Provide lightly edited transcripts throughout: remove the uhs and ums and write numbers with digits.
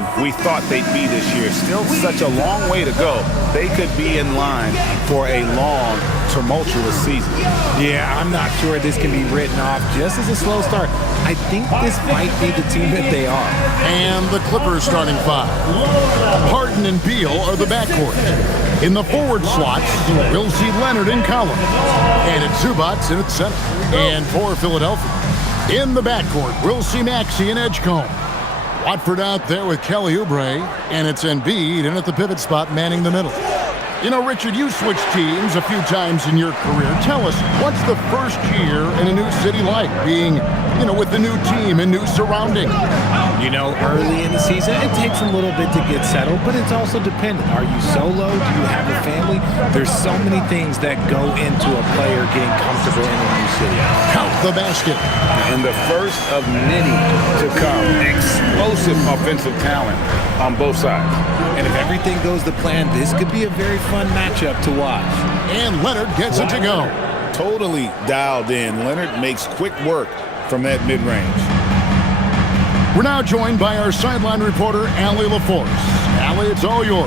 team we thought they'd be this year. Still such a long way to go. They could be in line for a long, tumultuous season. Yeah, I'm not sure this can be written off just as a slow start. I think this might be the team that they are. And the Clippers starting five. Harden and Beal are the backcourt. In the forward slots, we'll see Leonard and Collins. And it's Zubats in its center. And for Philadelphia, in the backcourt, we'll see Maxey and Edgecombe. Watford out there with Kelly Oubre, and it's Embiid in at the pivot spot manning the middle. You know, Richard, you switched teams a few times in your career. Tell us, what's the first year in a new city like, being, you know, with the new team and new surroundings? You know, early in the season, it takes a little bit to get settled, but it's also dependent. Are you solo? Do you have a family? There's so many things that go into a player getting comfortable in a new city. Count the basket. And the first of many to come. Explosive offensive talent on both sides. And if everything goes to plan, this could be a very fun matchup to watch. And Leonard gets it to go. Totally dialed in. Leonard makes quick work from that mid-range. We're now joined by our sideline reporter, Allie LaForce. Allie, it's all yours.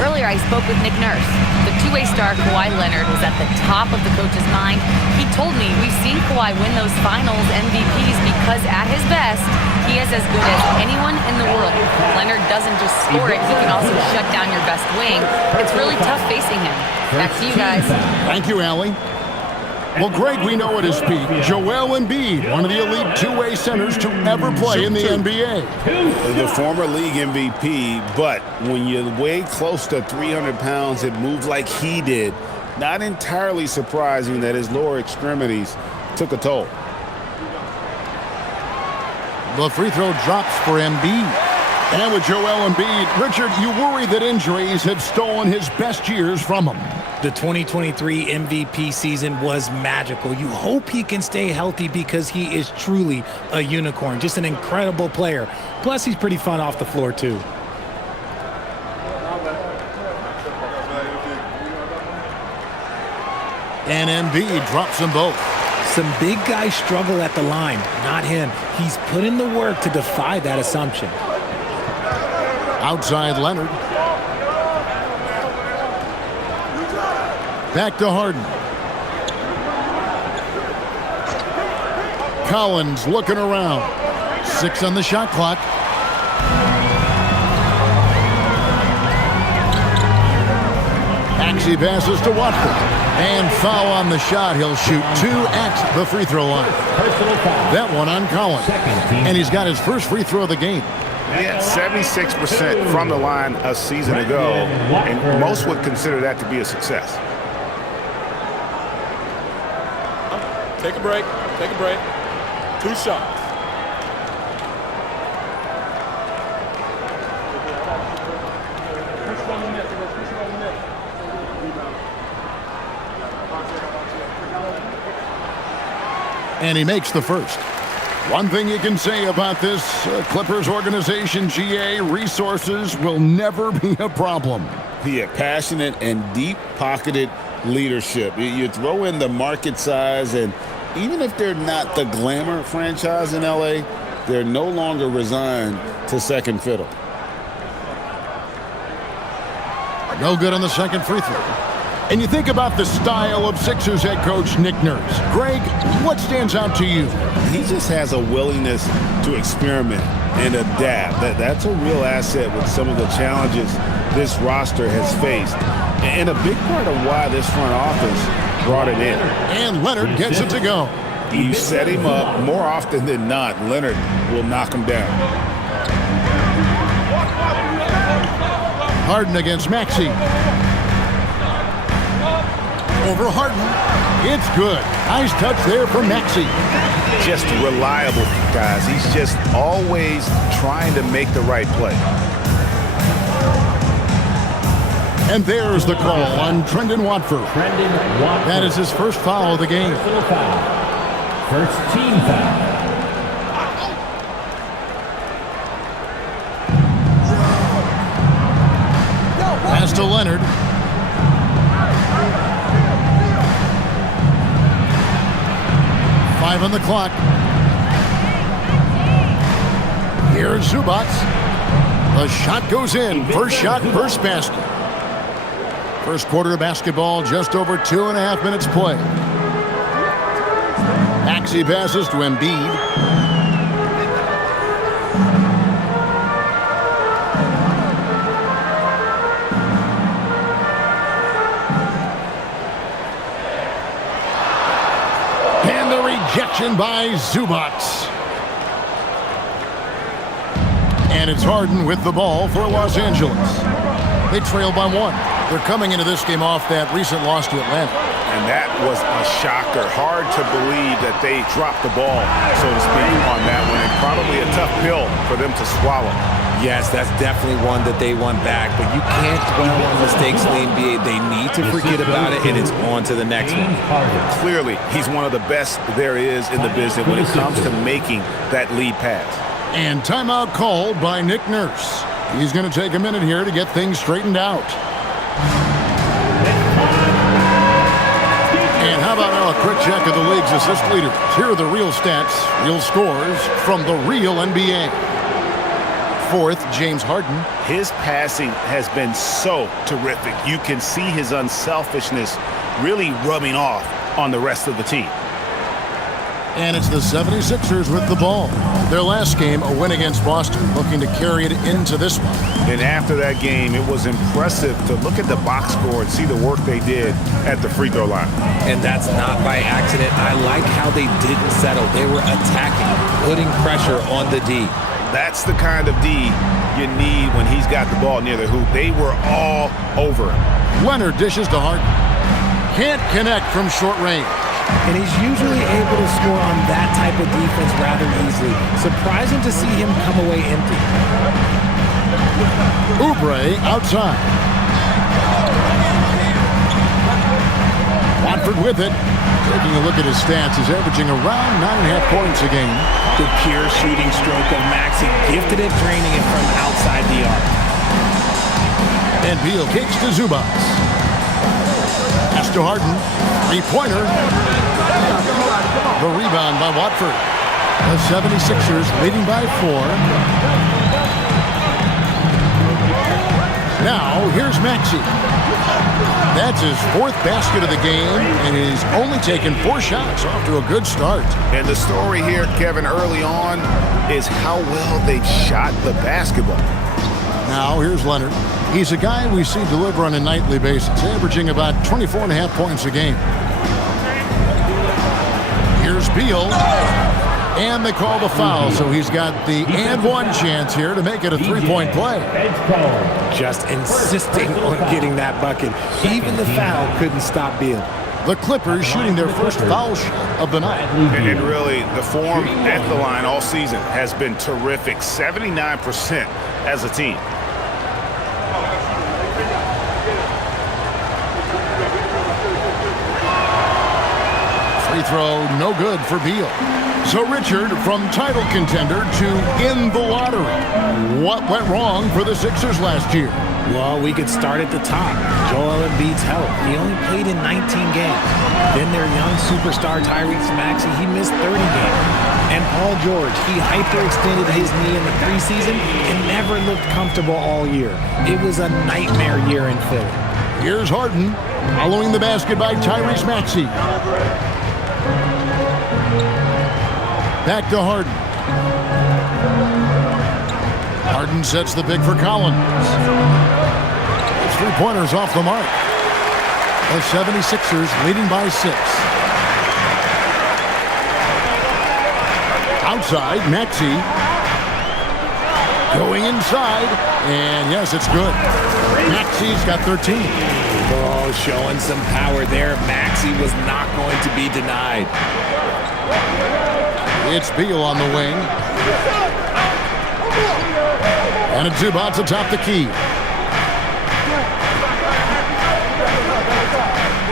Earlier, I spoke with Nick Nurse. The two-way star Kawhi Leonard was at the top of the coach's mind. He told me we've seen Kawhi win those finals MVPs because at his best, he is as good as anyone in the world. Leonard doesn't just score it, he can also shut down your best wing. It's really tough facing him. Back to you guys. Thank you, Allie. Well, Greg, we know at his peak, Joel Embiid, one of the elite two-way centers to ever play in the NBA. The former league MVP, but when you weigh close to 300 pounds, it moves like he did. Not entirely surprising that his lower extremities took a toll. The free throw drops for Embiid. And with Joel Embiid, Richard, you worry that injuries have stolen his best years from him. The 2023 MVP season was magical. You hope he can stay healthy because he is truly a unicorn, just an incredible player. Plus, he's pretty fun off the floor, too. And Embiid drops them both. Some big guys struggle at the line, not him. He's put in the work to defy that assumption. Outside Leonard. Back to Harden. Collins looking around. 6 on the shot clock. Maxey passes to Watford. And foul on the shot. He'll shoot 2 at the free throw line. That one on Collins. And he's got his first free throw of the game. He had 76% from the line a season ago, and most would consider that to be a success. Take a break. Take a break. 2 shots. And he makes the first. One thing you can say about this Clippers organization, GA, resources will never be a problem. Yeah, passionate and deep-pocketed leadership. You throw in the market size, and even if they're not the glamour franchise in LA, they're no longer resigned to second fiddle. No good on the second free throw. And you think about the style of Sixers head coach Nick Nurse. Greg, what stands out to you? He just has a willingness to experiment and adapt. That's a real asset with some of the challenges this roster has faced. And a big part of why this front office brought it in. And Leonard gets it to go. You set him up more often than not. Leonard will knock him down. Harden against Maxey. Over Harden. It's good. Nice touch there from Maxey. Just reliable, guys. He's just always trying to make the right play. And there's the call on Trendon Watford. That is his first foul of the game. First team foul. Pass to Leonard. Five on the clock. Here's Zubats. The shot goes in. First shot, first basket. First quarter of basketball, just over 2.5 minutes play. Maxey passes to Embiid. And the rejection by Zubac. And it's Harden with the ball for Los Angeles. They trail by 1. They're coming into this game off that recent loss to Atlanta. And that was a shocker. Hard to believe that they dropped the ball, so to speak, on that one. And probably a tough pill for them to swallow. Yes, that's definitely one that they want back, but you can't dwell on mistakes in the NBA. They need to forget about it, and it's on to the next one. Clearly, he's one of the best there is in the business when it comes to making that lead pass. And timeout called by Nick Nurse. He's going to take a minute here to get things straightened out. And how about now a quick check of the league's assist leaders. Here are the real stats, real scores from the real NBA. 4th, James Harden. His passing has been so terrific. You can see his unselfishness really rubbing off on the rest of the team. And it's the 76ers with the ball. Their last game, a win against Boston, looking to carry it into this one. And after that game, it was impressive to look at the box score and see the work they did at the free throw line. And that's not by accident. I like how they didn't settle. They were attacking, putting pressure on the D. That's the kind of D you need when he's got the ball near the hoop. They were all over him. Leonard dishes to Harden. Can't connect from short range. And he's usually able to score on that type of defense rather easily. Surprising to see him come away empty. Oubre outside. Watford with it. Taking a look at his stats, he's averaging around 9.5 points a game. The pure shooting stroke of Maxey, gifted at draining it from outside the arc. And Beal kicks to Zubac. Pass to Harden. Three-pointer. The rebound by Watford. The 76ers leading by 4. Now, here's Maxey. That's his 4th basket of the game, and he's only taken 4 shots. Off to a good start. And the story here, Kevin, early on is how well they've shot the basketball. Now, here's Leonard. He's a guy we see deliver on a nightly basis, averaging about 24.5 points a game. Here's Beal. And they call the foul, so he's got the and one chance here to make it a 3-point play. Just insisting on getting that bucket. Even the foul couldn't stop Beal. The Clippers shooting their first foul shot of the night. And really, the form at the line all season has been terrific. 79% as a team. Free throw, no good for Beal. So Richard, from title contender to in the lottery. What went wrong for the Sixers last year? Well, we could start at the top. Joel Embiid's health. He only played in 19 games. Then their young superstar Tyrese Maxey, he missed 30 games. And Paul George, he hyperextended his knee in the preseason and never looked comfortable all year. It was a nightmare year in Philly. Here's Harden, following the basket by Tyrese Maxey. Back to Harden. Harden sets the pick for Collins. His three-pointer's off the mark. The 76ers leading by 6. Outside, Maxey. Going inside. And yes, it's good. Maxey's got 13. Oh, showing some power there. Maxey was not going to be denied. It's Beal on the wing. And it's Zubac atop the key.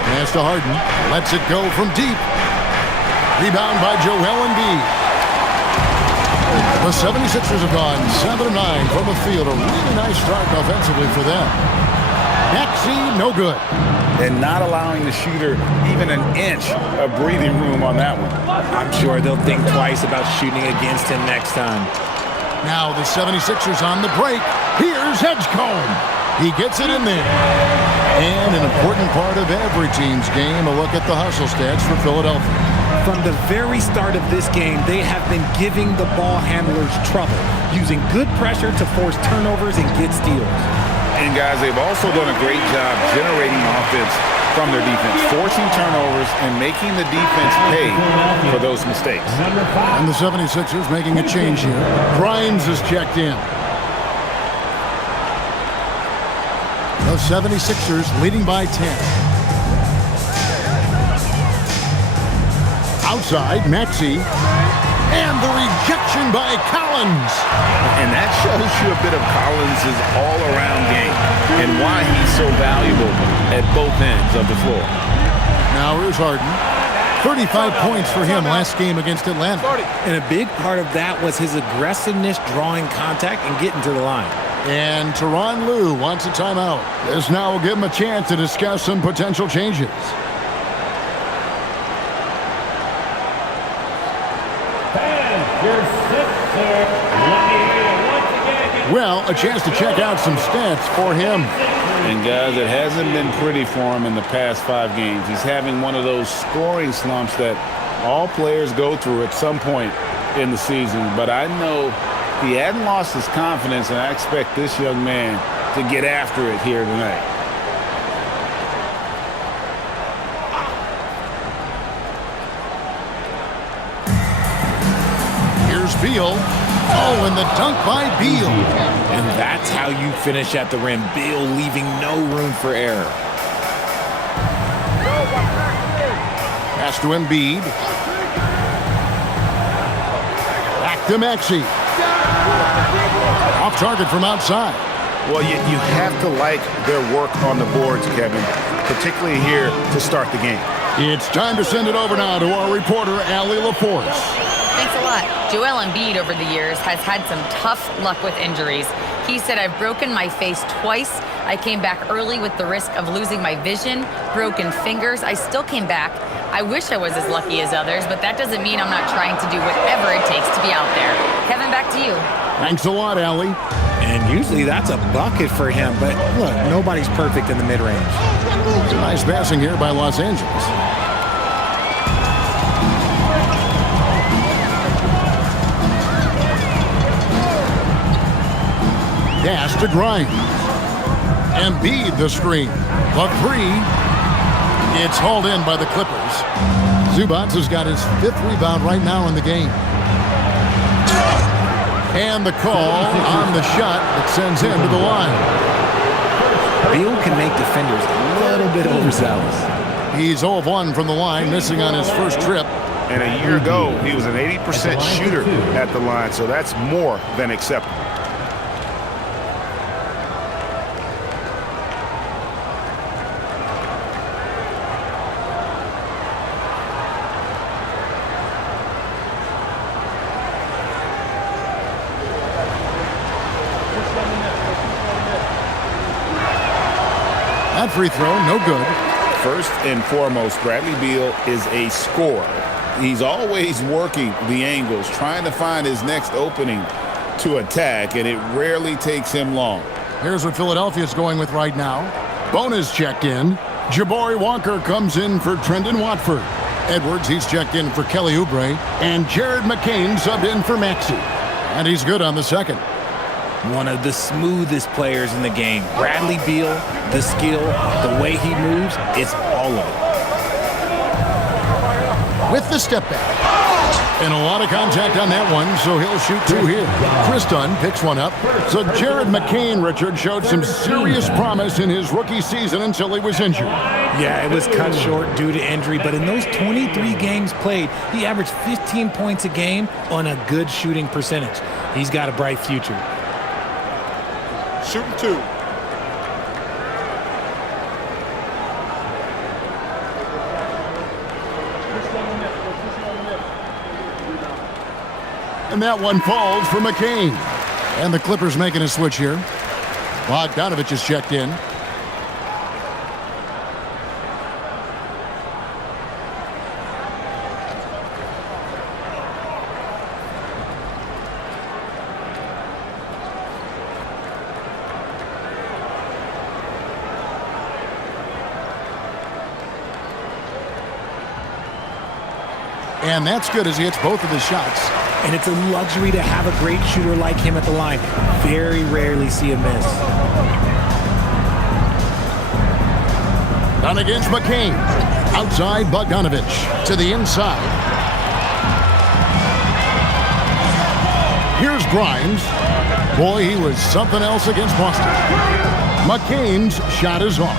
Pass to Harden. Lets it go from deep. Rebound by Joel Embiid. The 76ers have gone 7-9 from the field. A really nice start offensively for them. Maxey, no good. And not allowing the shooter even an inch of breathing room on that one. I'm sure they'll think twice about shooting against him next time. Now the 76ers on the break. Here's Edgecombe. He gets it in there. And an important part of every team's game, a look at the hustle stats for Philadelphia. From the very start of this game, they have been giving the ball handlers trouble, using good pressure to force turnovers and get steals. And guys, they've also done a great job generating offense from their defense, forcing turnovers and making the defense pay for those mistakes. And the 76ers making a change here. Grimes is checked in. The 76ers leading by 10. Outside, Maxey. And the rejection by Collins. And that shows you a bit of Collins' all-around game and why he's so valuable at both ends of the floor. Now here's Harden. 35 points for him last game against Atlanta. And a big part of that was his aggressiveness, drawing contact and getting to the line. And Tyronn Lue wants a timeout. This now will give him a chance to discuss some potential changes. Well, a chance to check out some stats for him. And guys, it hasn't been pretty for him in the past 5 games. He's having one of those scoring slumps that all players go through at some point in the season. But I know he hadn't lost his confidence, and I expect this young man to get after it here tonight. Here's Beal. Oh, and the dunk by Beal. And that's how you finish at the rim. Beal leaving no room for error. Pass to Embiid. Back to Maxey. Off target from outside. Well, you have to like their work on the boards, Kevin, particularly here to start the game. It's time to send it over now to our reporter, Allie LaForce. Thanks a lot. Joel Embiid over the years has had some tough luck with injuries. He said, I've broken my face twice. I came back early with the risk of losing my vision, broken fingers. I still came back. I wish I was as lucky as others, but that doesn't mean I'm not trying to do whatever it takes to be out there. Kevin, back to you. Thanks a lot, Allie. And usually that's a bucket for him, but look, nobody's perfect in the mid-range. It's a nice passing here by Los Angeles. Pass to Grimes. Embiid the screen. The three. It's hauled in by the Clippers. Zubac has got his 5th rebound right now in the game. And the call on the shot that sends him to the line. Beal can make defenders a little bit overzealous. He's 0 of 1 from the line, missing on his first trip. And a year ago, he was an 80% shooter at the line, so that's more than acceptable. That free throw, no good. First and foremost, Bradley Beal is a scorer. He's always working the angles, trying to find his next opening to attack, and it rarely takes him long. Here's what Philadelphia's going with right now. Bona's checked in. Jabari Walker comes in for Trendon Watford. Edwards, he's checked in for Kelly Oubre. And Jared McCain subbed in for Maxey. And he's good on the second. One of the smoothest players in the game. Bradley Beal, the skill, the way he moves, it's all of it. With the step back. And a lot of contact on that one, so he'll shoot 2 here. Chris Dunn picks one up. So Jared McCain, Richard, showed some serious promise in his rookie season until he was injured. Yeah, it was cut short due to injury, but in those 23 games played, he averaged 15 points a game on a good shooting percentage. He's got a bright future. Shooting 2. And that one falls for McCain. And the Clippers making a switch here. Bogdanovich is checked in. And that's good as he hits both of his shots. And it's a luxury to have a great shooter like him at the line. Very rarely see a miss. Down against McCain. Outside Bogdanovich to the inside. Here's Grimes. Boy, he was something else against Boston. McCain's shot is off.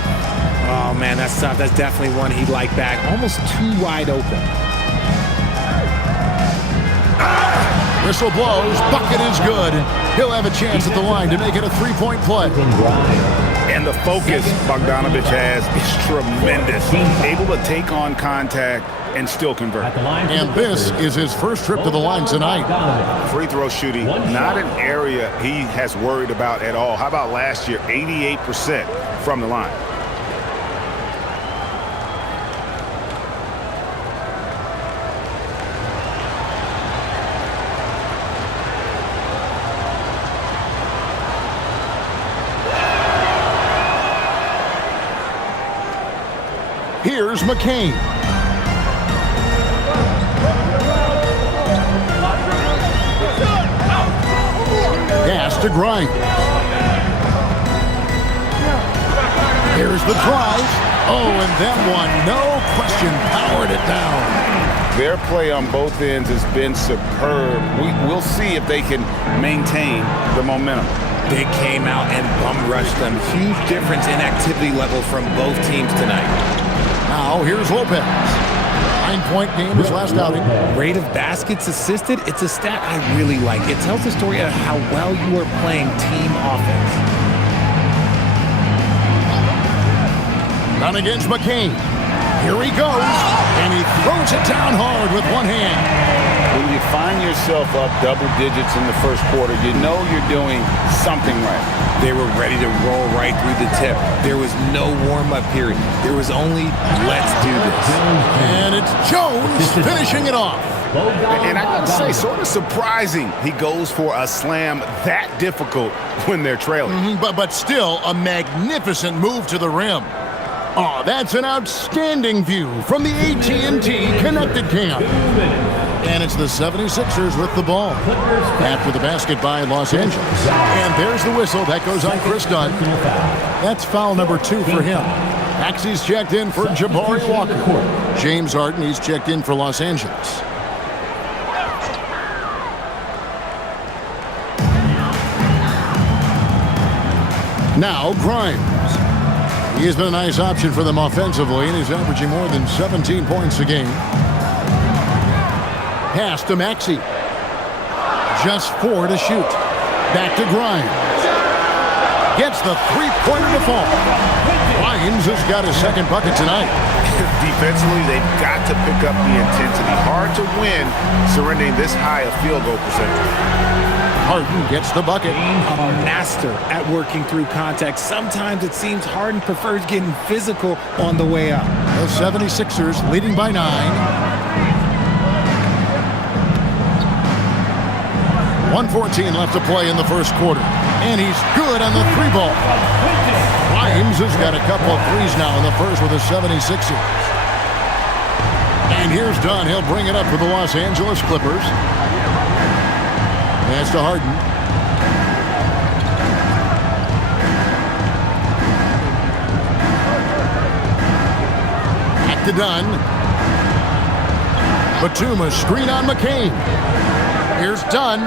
Oh, man, that's tough. That's definitely one he'd like back. Almost too wide open. Whistle blows. Bucket is good. He'll have a chance at the line to make it a three-point play. And the focus Bogdanovich has is tremendous. Able to take on contact and still convert. And this is his first trip to the line tonight. Free throw shooting, not an area he has worried about at all. How about last year, 88% from the line? Here's McCain. Pass to Grimes. Here's the drive. Oh, and that one, no question, powered it down. Their play on both ends has been superb. We'll see if they can maintain the momentum. They came out and bum rushed them. Huge difference in activity level from both teams tonight. Now, here's Lopez. 9-point game his last outing. Rate of baskets assisted, it's a stat I really like. It tells the story of how well you are playing team offense. Down against McCain. Here he goes, and he throws it down hard with one hand. When you find yourself up double digits in the first quarter, you know you're doing something right. They were ready to roll right through the tip. There was no warm-up period. There was only, let's do this. And it's Jones finishing it off. And I gotta say, sort of surprising he goes for a slam that difficult when they're trailing. But still a magnificent move to the rim. Oh, that's an outstanding view from the AT&T Connected Camp. And it's the 76ers with the ball. After the basket by Los Angeles. And there's the whistle. That goes on Chris Dunn. That's foul number 2 for him. Maxey's checked in for Jabari Walker. James Harden, he's checked in for Los Angeles. Now Grimes. He has been a nice option for them offensively, and he's averaging more than 17 points a game. Pass to Maxey. Just 4 to shoot. Back to Grimes. Gets the three-pointer to fall. Grimes has got his second bucket tonight. Defensively, they've got to pick up the intensity. Hard to win surrendering this high a field goal percentage. Harden gets the bucket. A master at working through contact. Sometimes it seems Harden prefers getting physical on the way up. The 76ers leading by 9. 1:14 left to play in the first quarter. And he's good on the 3-ball. Grimes has got a couple of threes now in the first with the 76ers. And here's Dunn. He'll bring it up for the Los Angeles Clippers. Pass to Harden. Back to Dunn. Batum, a screen on McCain. Here's Dunn.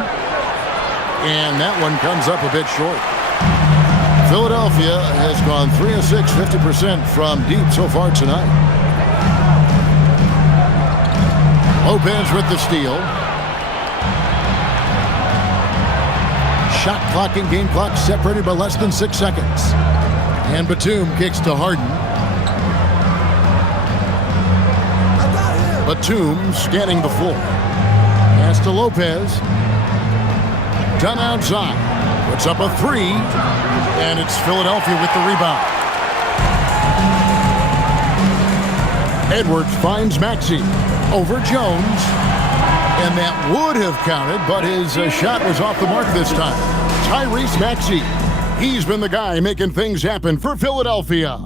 And that one comes up a bit short. Philadelphia has gone 3 of 6, 50% from deep so far tonight. Lopez with the steal. Shot clock and game clock separated by less than 6 seconds. And Batum kicks to Harden. Batum scanning the floor. Pass to Lopez. Dunn outside. Puts up a 3. And it's Philadelphia with the rebound. Edwards finds Maxey over Jones. And that would have counted, but his shot was off the mark this time. Tyrese Maxey. He's been the guy making things happen for Philadelphia.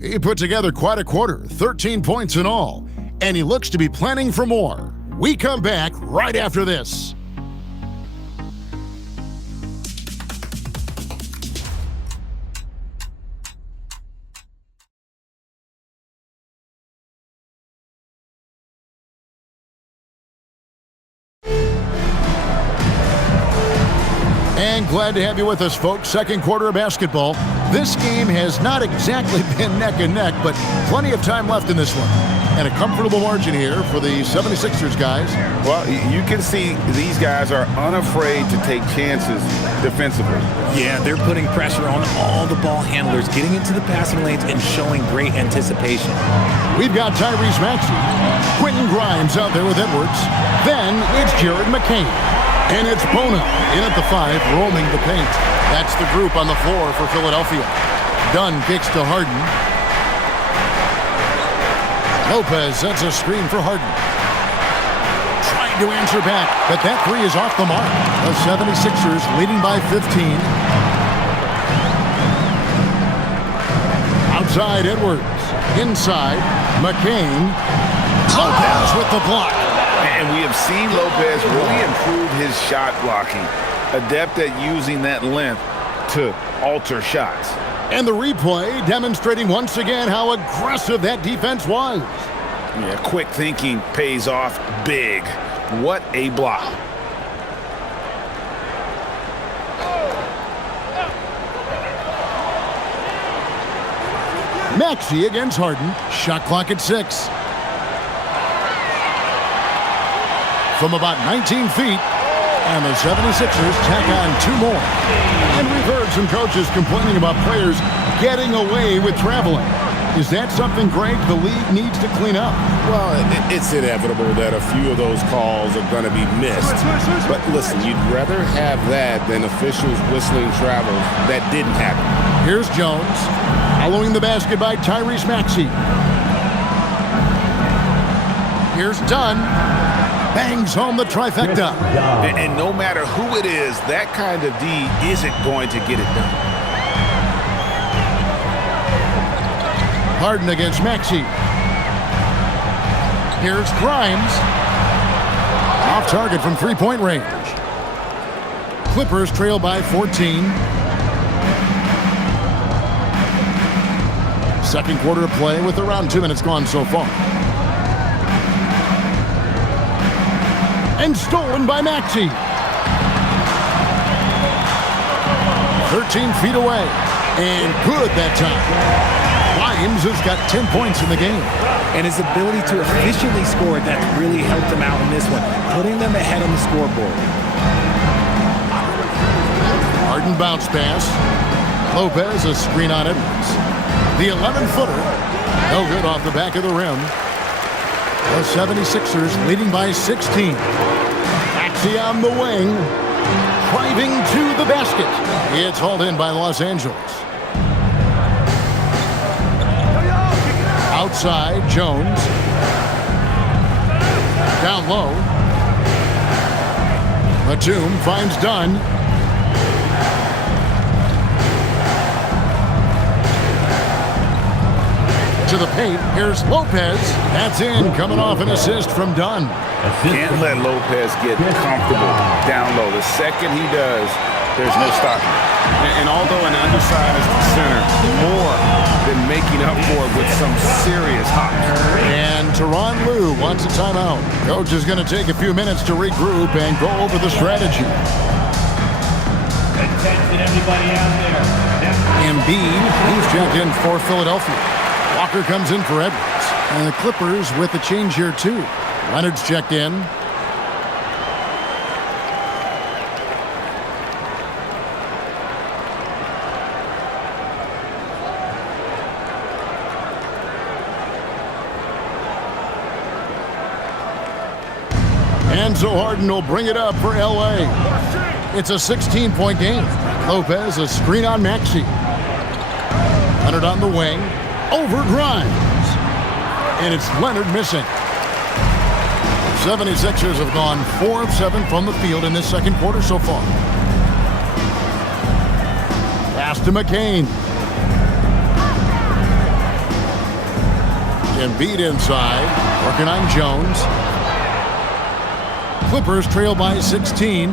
He put together quite a quarter, 13 points in all, and he looks to be planning for more. We come back right after this. And glad to have you with us, folks. Second quarter of basketball. This game has not exactly been neck and neck, but plenty of time left in this one. And a comfortable margin here for the 76ers guys. Well, you can see these guys are unafraid to take chances defensively. Yeah, they're putting pressure on all the ball handlers, getting into the passing lanes and showing great anticipation. We've got Tyrese Maxey. Quentin Grimes out there with Edwards. Then it's Jared McCain. And it's Bono in at the 5, roaming the paint. That's the group on the floor for Philadelphia. Dunn kicks to Harden. Lopez sets a screen for Harden. Trying to answer back, but that 3 is off the mark. The 76ers leading by 15. Outside Edwards. Inside McCain. Lopez with the block. And we have seen Lopez really improve his shot blocking. Adept at using that length to alter shots. And the replay demonstrating once again how aggressive that defense was. Yeah, quick thinking pays off big. What a block. Maxey against Harden. Shot clock at 6. From about 19 feet. And the 76ers tack on 2 more. And we've heard some coaches complaining about players getting away with traveling. Is that something, Greg, the league needs to clean up? Well, it's inevitable that a few of those calls are going to be missed. But listen, you'd rather have that than officials whistling travel that didn't happen. Here's Jones. Following the basket by Tyrese Maxey. Here's Dunn. Bangs home the trifecta. And no matter who it is, that kind of D isn't going to get it done. Harden against Maxey. Here's Grimes. Off target from three-point range. Clippers trail by 14. Second quarter of play with around 2 minutes gone so far. And stolen by Maxey. 13 feet away. And good that time. Grimes has got 10 points in the game. And his ability to efficiently score, that's really helped them out in this one, putting them ahead on the scoreboard. Harden bounce pass. Lopez a screen on Edwards. The 11-footer. No good off the back of the rim. The 76ers leading by 16. Maxey on the wing. Driving to the basket. It's hauled in by Los Angeles. Outside, Jones. Down low. Batum finds Dunn. To the paint. Here's Lopez. That's in. Coming off an assist from Dunn. Can't let Lopez get comfortable down low. The second he does, there's no stopping. And although an undersized center, more than making up for it with some serious hops. And Tyronn Lue wants a timeout. Coach is going to take a few minutes to regroup and go over the strategy. Attention, everybody out there. Embiid, he's checked in for Philadelphia. Walker comes in for Edwards. And the Clippers with a change here, too. Leonard's checked in. And so Harden will bring it up for L.A. It's a 16-point game. Lopez a screen on Maxey. Leonard on the wing. Over Grimes. And it's Leonard missing. 76ers have gone 4 of 7 from the field in this second quarter so far. Pass to McCain. Embiid inside. Working on Jones. Clippers trail by 16.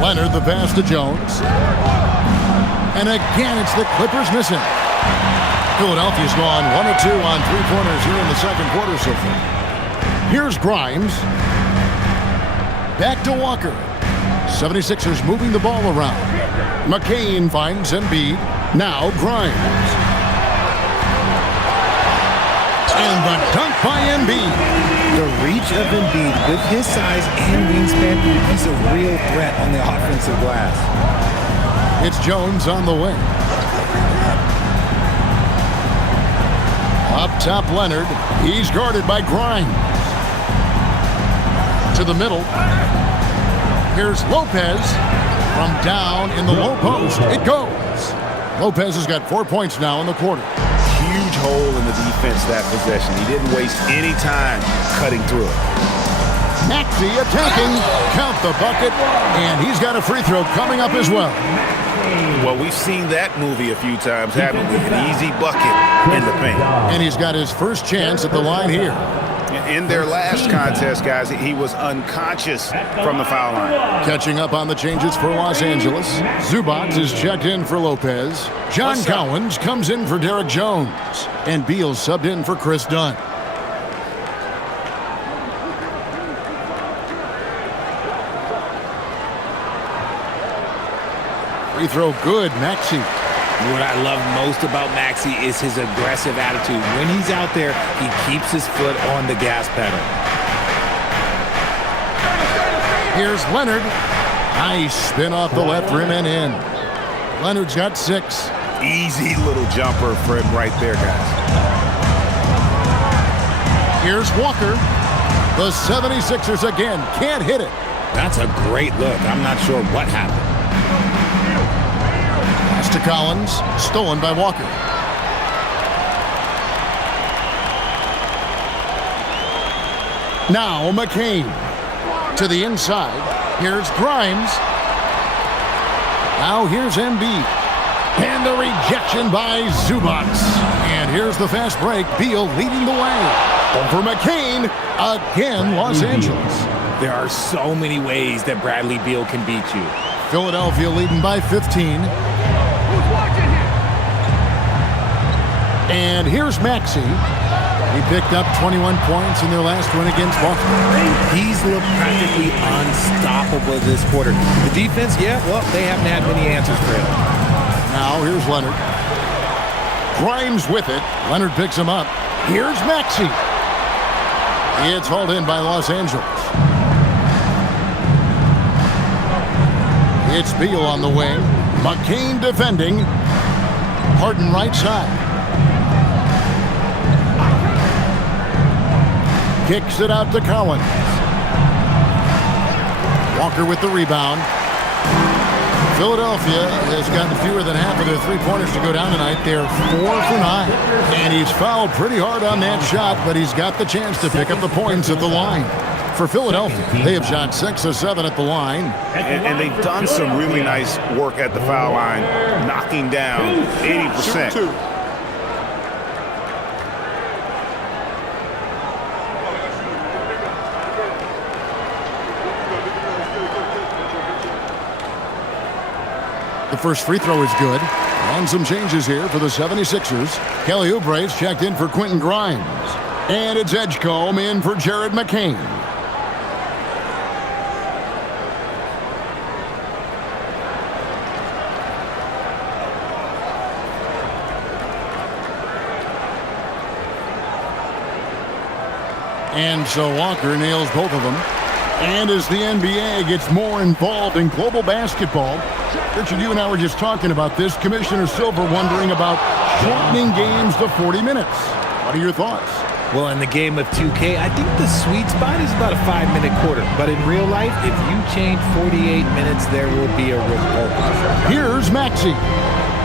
Leonard the pass to Jones. And again, it's the Clippers missing. Philadelphia's gone 1 of 2 on three-pointers here in the second quarter so far. Here's Grimes. Back to Walker. 76ers moving the ball around. McCain finds Embiid. Now Grimes. And the dunk by Embiid. The reach of Embiid with his size and wingspan, he's a real threat on the offensive glass. It's Jones on the wing. Up top, Leonard. He's guarded by Grimes. To the middle. Here's Lopez from down in the low post. It goes. Lopez has got 4 points now in the quarter. Huge hole in the defense that possession. He didn't waste any time cutting through it. Maxey attacking. Count the bucket. And he's got a free throw coming up as well. Well, we've seen that movie a few times, haven't we? An easy bucket in the paint. And he's got his first chance at the line here. In their last contest, guys, he was unconscious from the foul line. Catching up on the changes for Los Angeles. Zubac is checked in for Lopez. John Cowens comes in for Derek Jones. And Beal subbed in for Chris Dunn. Free throw good, Maxey. What I love most about Maxey is his aggressive attitude. When he's out there, he keeps his foot on the gas pedal. Here's Leonard. Nice spin off the left rim and in. Leonard's got 6. Easy little jumper for him right there, guys. Here's Walker. The 76ers again can't hit it. That's a great look. I'm not sure what happened. Pass to Collins. Stolen by Walker. Now McCain. To the inside. Here's Grimes. Now here's Embiid. And the rejection by Zubac. And here's the fast break. Beal leading the way. Over McCain. Again, Los Angeles. There are so many ways that Bradley Beal can beat you. Philadelphia leading by 15. And here's Maxey. He picked up 21 points in their last win against Boston. He's looked practically unstoppable this quarter. The defense, yeah, well, they haven't had many answers for him. Now here's Leonard. Grimes with it. Leonard picks him up. Here's Maxey. It's hauled in by Los Angeles. It's Beal on the wing. McCain defending. Harden right side. Kicks it out to Collins. Walker with the rebound. Philadelphia has gotten fewer than half of their three-pointers to go down tonight. They're 4 for 9. And he's fouled pretty hard on that shot, but he's got the chance to pick up the points at the line. For Philadelphia, they have shot 6 of 7 at the line. And they've done some really nice work at the foul line, knocking down 80%. The first free throw is good. And some changes here for the 76ers. Kelly Oubre's checked in for Quentin Grimes. And it's Edgecombe in for Jared McCain. And so Walker nails both of them. And as the NBA gets more involved in global basketball, Richard, you and I were just talking about this. Commissioner Silver wondering about shortening games to 40 minutes. What are your thoughts? Well, in the game of 2K, I think the sweet spot is about a 5-minute quarter. But in real life, if you change 48 minutes, there will be a revolt. Here's Maxey.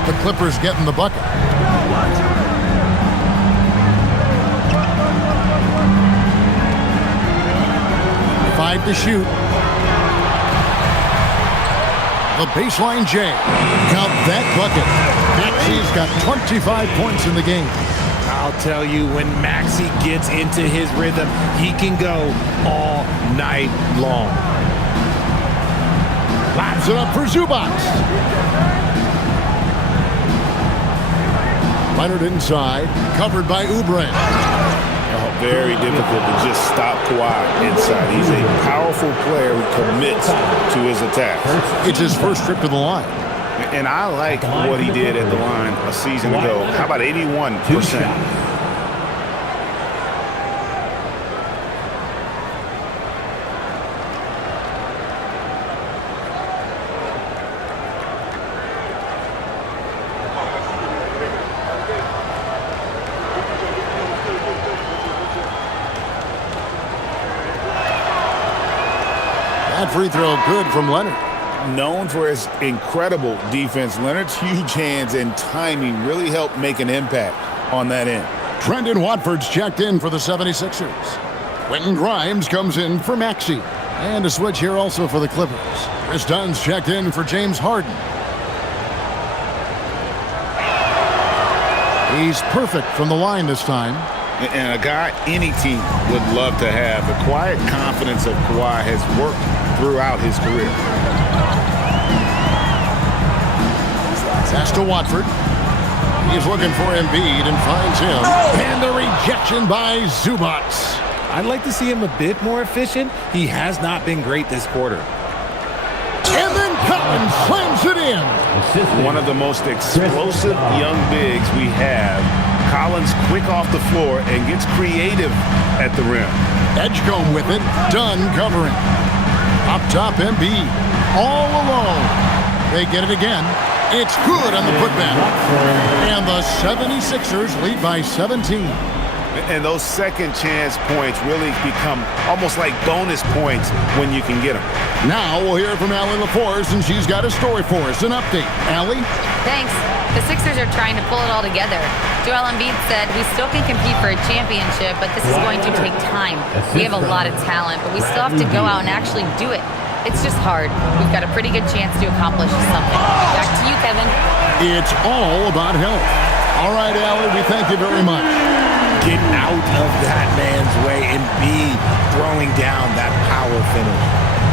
The Clippers getting the bucket. 5 to shoot. The baseline J. Count that bucket. Maxey's got 25 points in the game. I'll tell you, when Maxey gets into his rhythm, he can go all night long. Lobs it up for Zubac. Leonard inside, covered by Oubre. Very difficult to just stop Kawhi inside. He's a powerful player who commits to his attack. It's his first trip to the line. And I like what he did at the line a season ago. How about 81%? That free throw good from Leonard. Known for his incredible defense, Leonard's huge hands and timing really helped make an impact on that end. Trendon Watford's checked in for the 76ers. Quentin Grimes comes in for Maxey. And a switch here also for the Clippers. Chris Dunn's checked in for James Harden. He's perfect from the line this time. And a guy any team would love to have. The quiet confidence of Kawhi has worked throughout his career. Pass to Watford. He's looking for Embiid and finds him. And the rejection by Zubac. I'd like to see him a bit more efficient. He has not been great this quarter. And then Collins slams it in. One of the most explosive young bigs we have. Collins quick off the floor and gets creative at the rim. Edgecombe with it. Dunn covering. Up top, Embiid. All alone. They get it again. It's good on the putback. And the 76ers lead by 17. And those second chance points really become almost like bonus points when you can get them. Now we'll hear from Allie LaForce, and she's got a story for us. An update. Allie? Thanks. The Sixers are trying to pull it all together. Joel Embiid said, we still can compete for a championship, but this is going to take time. We have a lot of talent, but we still have to go out and actually do it. It's just hard. We've got a pretty good chance to accomplish something. Back to you, Kevin. It's all about health. All right, Allie, we thank you very much. Get out of that man's way and be throwing down that power finish.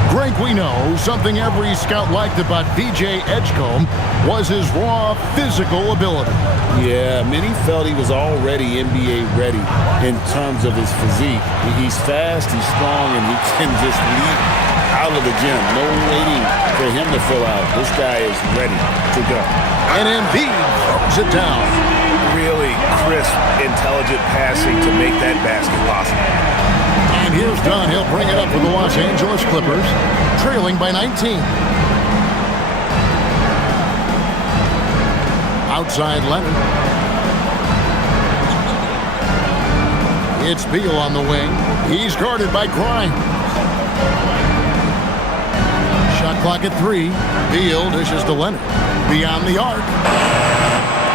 Greg, we know something every scout liked about VJ Edgecombe was his raw physical ability. Yeah, many felt he was already NBA ready in terms of his physique. He's fast, he's strong, and he can just leap out of the gym. No waiting for him to fill out. This guy is ready to go. And Embiid throws it down. Really crisp, intelligent passing to make that basket possible. And here's Dunn. He'll bring it up for the Los Angeles Clippers, trailing by 19. Outside Leonard. It's Beal on the wing. He's guarded by Grimes. Shot clock at 3. Beal dishes to Leonard. Beyond the arc.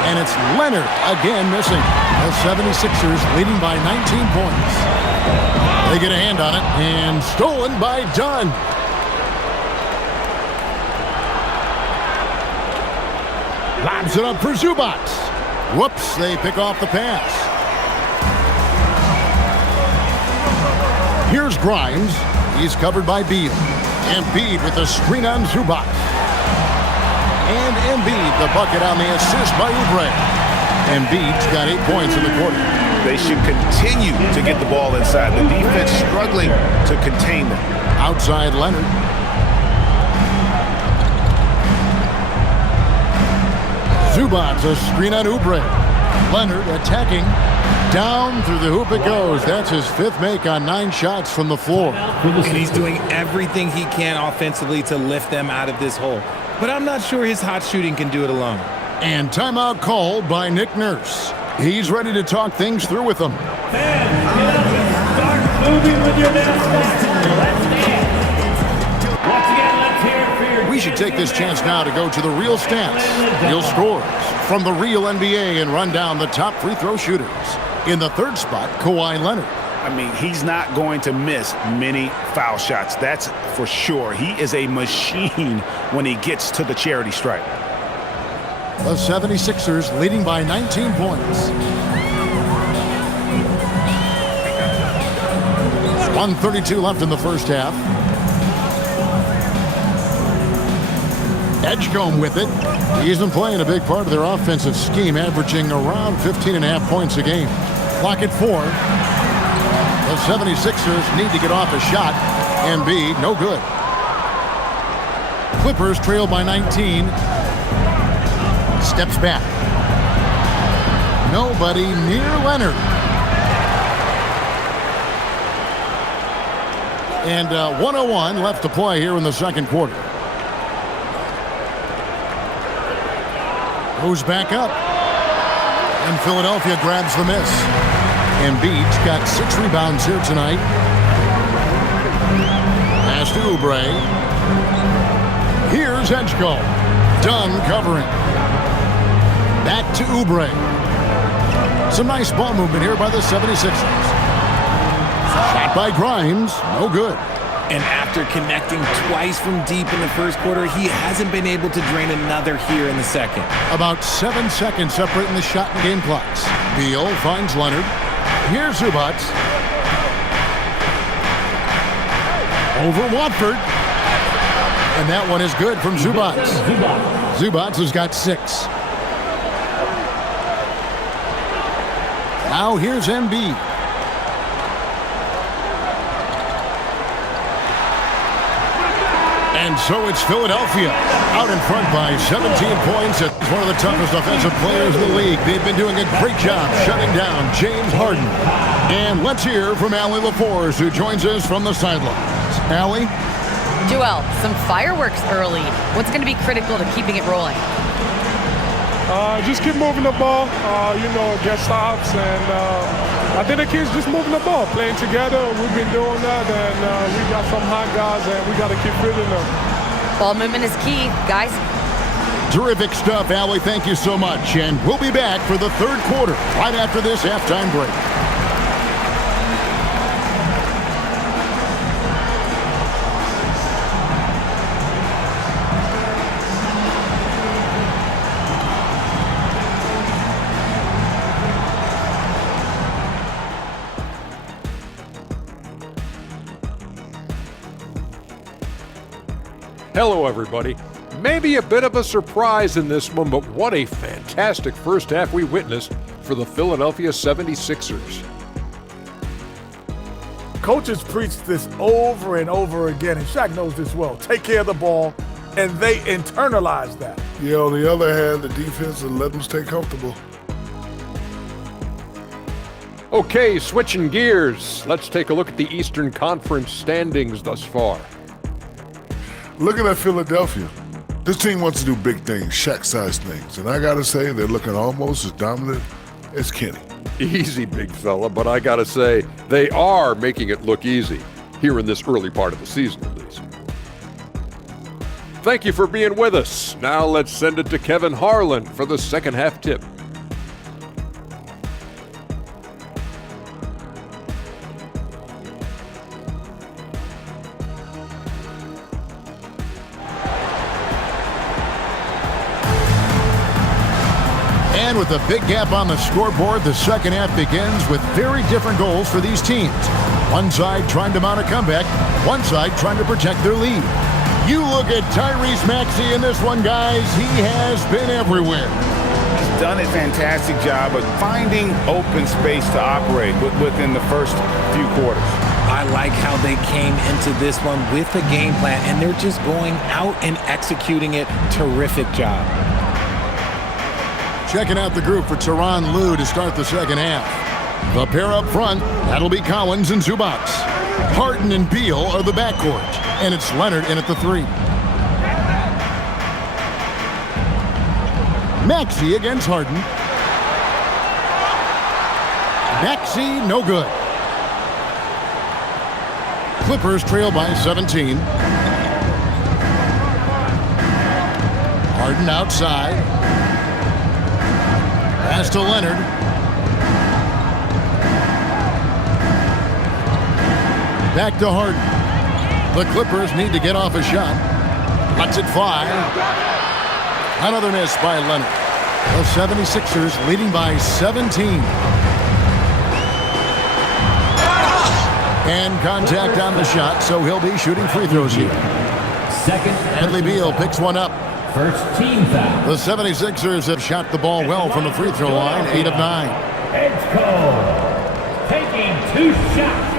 And it's Leonard again missing. The 76ers leading by 19 points. They get a hand on it, and stolen by Dunn. Lobs it up for Zubac. Whoops, they pick off the pass. Here's Grimes. He's covered by Beal. Embiid with the screen on Zubac. And Embiid, the bucket on the assist by Oubre. Embiid's got 8 points in the quarter. They should continue to get the ball inside. The defense struggling to contain them. Outside Leonard. Zubac, a screen on Oubre. Leonard attacking. Down through the hoop it goes. That's his 5th make on 9 shots from the floor. And he's doing everything he can offensively to lift them out of this hole. But I'm not sure his hot shooting can do it alone. And timeout called by Nick Nurse. He's ready to talk things through with them. Start moving with your mascots. Let's dance. Once again, let's hear it for your We should take this chance now to go to the real stats, real scores from the real NBA and run down the top free throw shooters. In the 3rd spot, Kawhi Leonard. I mean, he's not going to miss many foul shots. That's for sure. He is a machine when he gets to the charity stripe. The 76ers leading by 19 points. 1:32 left in the first half. Edgecombe with it. He's been playing a big part of their offensive scheme, averaging around 15.5 points a game. Clock at 4. The 76ers need to get off a shot. Embiid, no good. Clippers trail by 19. Steps back. Nobody near Leonard. And 1:01 left to play here in the second quarter. Goes back up. And Philadelphia grabs the miss. Embiid's got 6 rebounds here tonight. Pass to Oubre. Here's Edgecombe. Done covering. Back to Oubre. Some nice ball movement here by the 76ers. Shot by Grimes. No good. And after connecting twice from deep in the first quarter, he hasn't been able to drain another here in the second. About 7 seconds separating the shot and game clocks. Beal finds Leonard. Here's Zubac. Over Watford. And that one is good from Zubac. Zubac has got 6. Now here's Embiid. And so it's Philadelphia out in front by 17 points. It's one of the toughest offensive players in the league. They've been doing a great job shutting down James Harden. And let's hear from Allie LaForce, who joins us from the sidelines. Allie? Joel, some fireworks early. What's going to be critical to keeping it rolling? Just keep moving the ball, get stops, and I think the kids just moving the ball, playing together. We've been doing that, and we got some hot guys, and we got to keep fitting them. Ball movement is key, guys. Terrific stuff, Allie. Thank you so much. And we'll be back for the third quarter right after this halftime break. Hello, everybody. Maybe a bit of a surprise in this one, but what a fantastic first half we witnessed for the Philadelphia 76ers. Coaches preach this over and over again, and Shaq knows this well. Take care of the ball, and they internalize that. Yeah, on the other hand, the defense will let them stay comfortable. Okay, switching gears. Let's take a look at the Eastern Conference standings thus far. Looking at Philadelphia, this team wants to do big things, Shaq-sized things. And I got to say, they're looking almost as dominant as Kenny. Easy, big fella, but I gotta say, they are making it look easy, here in this early part of the season at least. Thank you for being with us. Now let's send it to Kevin Harlan for the second half tip. And with a big gap on the scoreboard, the second half begins with very different goals for these teams. One side trying to mount a comeback, one side trying to protect their lead. You look at Tyrese Maxey in this one, guys. He has been everywhere. He's done a fantastic job of finding open space to operate within the first few quarters. I like how they came into this one with a game plan, and they're just going out and executing it. Terrific job. Checking out the group for Tyronn Lue to start the second half. The pair up front, that'll be Collins and Zubac. Harden and Beal are the backcourt, and it's Leonard in at the 3. Maxey against Harden. Maxey, no good. Clippers trail by 17. Harden outside. Pass to Leonard. Back to Harden. The Clippers need to get off a shot. Lets it fly. Another miss by Leonard. The 76ers leading by 17. And contact on the shot, so he'll be shooting free throws here. Second. Bradley Beal picks one up. First team foul. The 76ers have shot the ball well from the free throw line, 8 of 9. Edgecombe taking 2 shots.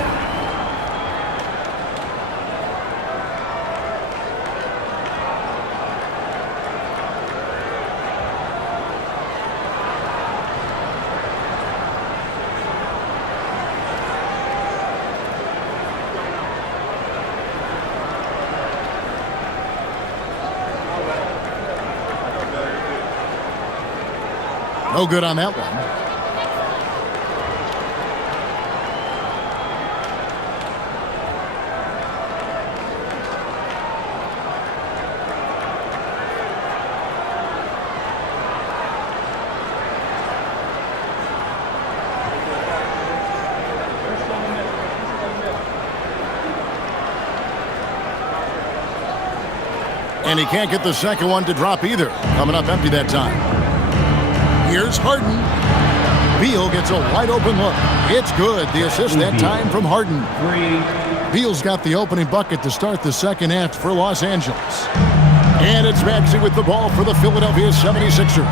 No good on that one. And he can't get the second one to drop either. Coming up empty that time. Here's Harden. Beal gets a wide open look. It's good. The assist that time from Harden. Beal's got the opening bucket to start the second half for Los Angeles. And it's Maxey with the ball for the Philadelphia 76ers.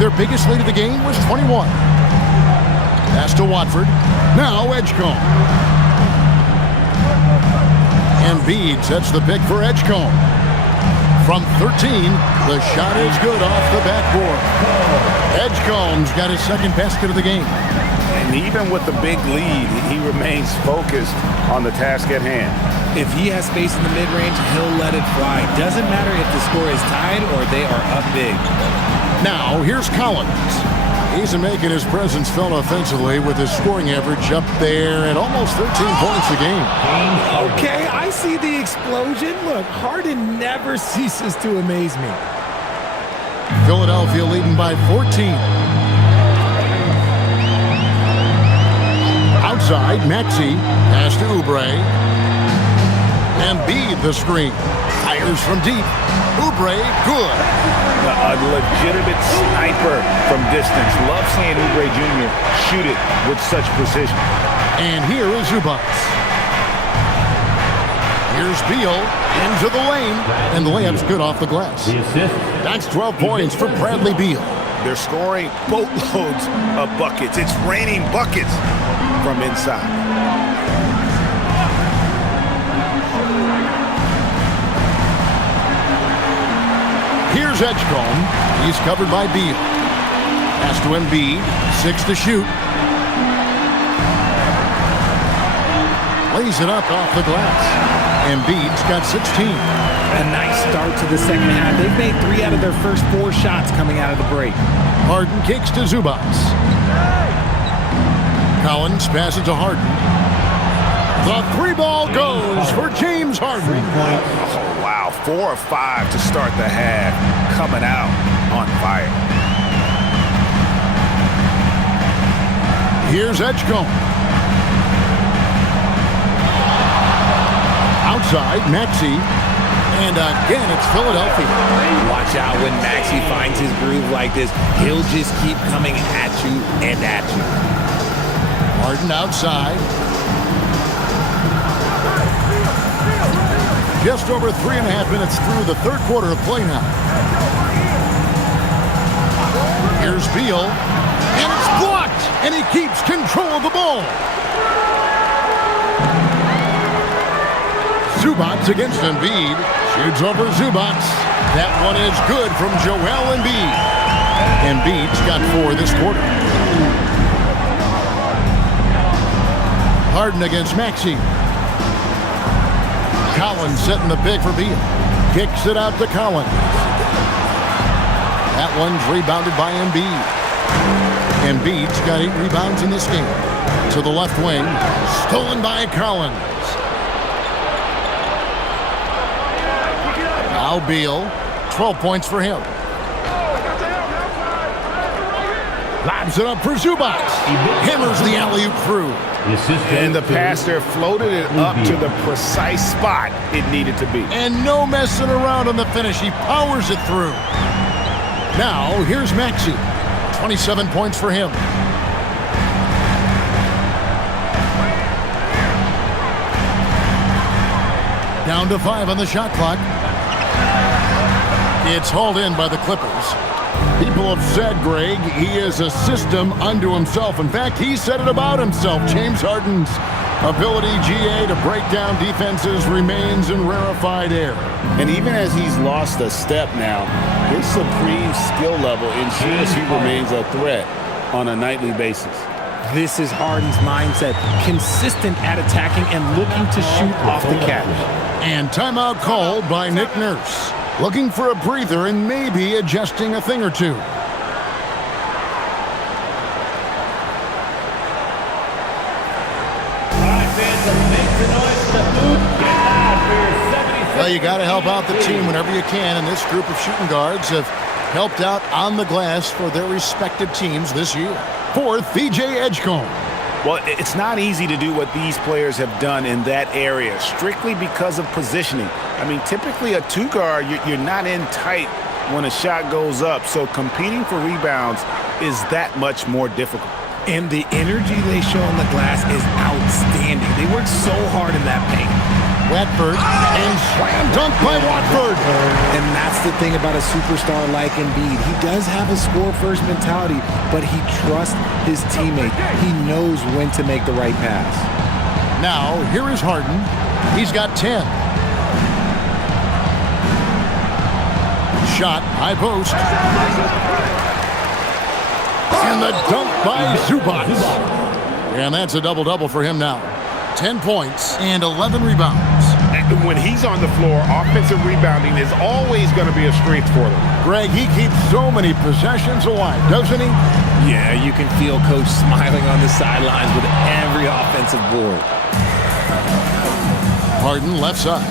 Their biggest lead of the game was 21. Pass to Watford. Now Edgecombe. Embiid sets the pick for Edgecombe. From 13, the shot is good off the backboard. Edgecombe's got his second basket of the game. And even with the big lead, he remains focused on the task at hand. If he has space in the mid-range, he'll let it fly. Doesn't matter if the score is tied or they are up big. Now, here's Collins. He's making his presence felt offensively with his scoring average up there at almost 13 points a game. Okay, I see the explosion. Look, Harden never ceases to amaze me. Philadelphia leading by 14. Outside, Maxey. Pass to Oubre. Embiid the screen. Fires from deep. Oubre, good. A legitimate sniper from distance. Love seeing Oubre Jr. shoot it with such precision. And here is Zubac. Here's Beal into the lane, and the layup's good off the glass. That's 12 points for Bradley Beal. They're scoring boatloads of buckets. It's raining buckets from inside. Here's Edgecombe. He's covered by Beal. Pass to Embiid. 6 to shoot. Lays it up off the glass. Embiid's got 16. A nice start to the second half. They've made 3 out of their first 4 shots coming out of the break. Harden kicks to Zubac. Collins passes to Harden. The 3-ball goes for James Harden. Oh, wow. 4 or 5 to start the half. Coming out on fire. Here's Edgecombe. Outside, Maxey. And again, it's Philadelphia. Watch out when Maxey finds his groove like this. He'll just keep coming at you and at you. Harden outside. Just over 3.5 minutes through the third quarter of play now. Here's Beal. And it's blocked. And he keeps control of the ball. Zubac against Embiid. Shoots over Zubac. That one is good from Joel Embiid. Embiid's got 4 this quarter. Harden against Maxey. Collins setting the pick for Beal. Kicks it out to Collins. That one's rebounded by Embiid. Embiid's got 8 rebounds in this game. To the left wing. Stolen by Collins. Now Beal. 12 points for him. Lobs it up for Zubac. Hammers the alley-oop through. And the pass there floated it up to the precise spot it needed to be. And no messing around on the finish. He powers it through. Now, here's Maxey. 27 points for him. Down to 5 on the shot clock. It's hauled in by the Clippers. People have said, Greg, he is a system unto himself. In fact, he said it about himself. James Harden's ability, GA, to break down defenses remains in rarefied air. And even as he's lost a step now, his supreme skill level ensures he remains a threat on a nightly basis. This is Harden's mindset, consistent at attacking and looking to shoot off the catch. And timeout called by Nick Nurse. Looking for a breather and maybe adjusting a thing or two. Well, you got to help out the team whenever you can, and this group of shooting guards have helped out on the glass for their respective teams this year. Fourth, VJ Edgecombe. Well, it's not easy to do what these players have done in that area, strictly because of positioning. I mean, typically a two guard, you're not in tight when a shot goes up, so competing for rebounds is that much more difficult. And the energy they show on the glass is outstanding. They work so hard in that paint. Watford and slam dunk by Watford. And that's the thing about a superstar like Embiid. He does have a score-first mentality, but he trusts his teammate. He knows when to make the right pass. Now, here is Harden. He's got 10. Shot, high post. And the dunk by Zubac. And that's a double-double for him now. 10 points and 11 rebounds. When he's on the floor, offensive rebounding is always going to be a strength for them. Greg, he keeps so many possessions alive, doesn't he? Yeah, you can feel Coach smiling on the sidelines with every offensive board. Harden left side.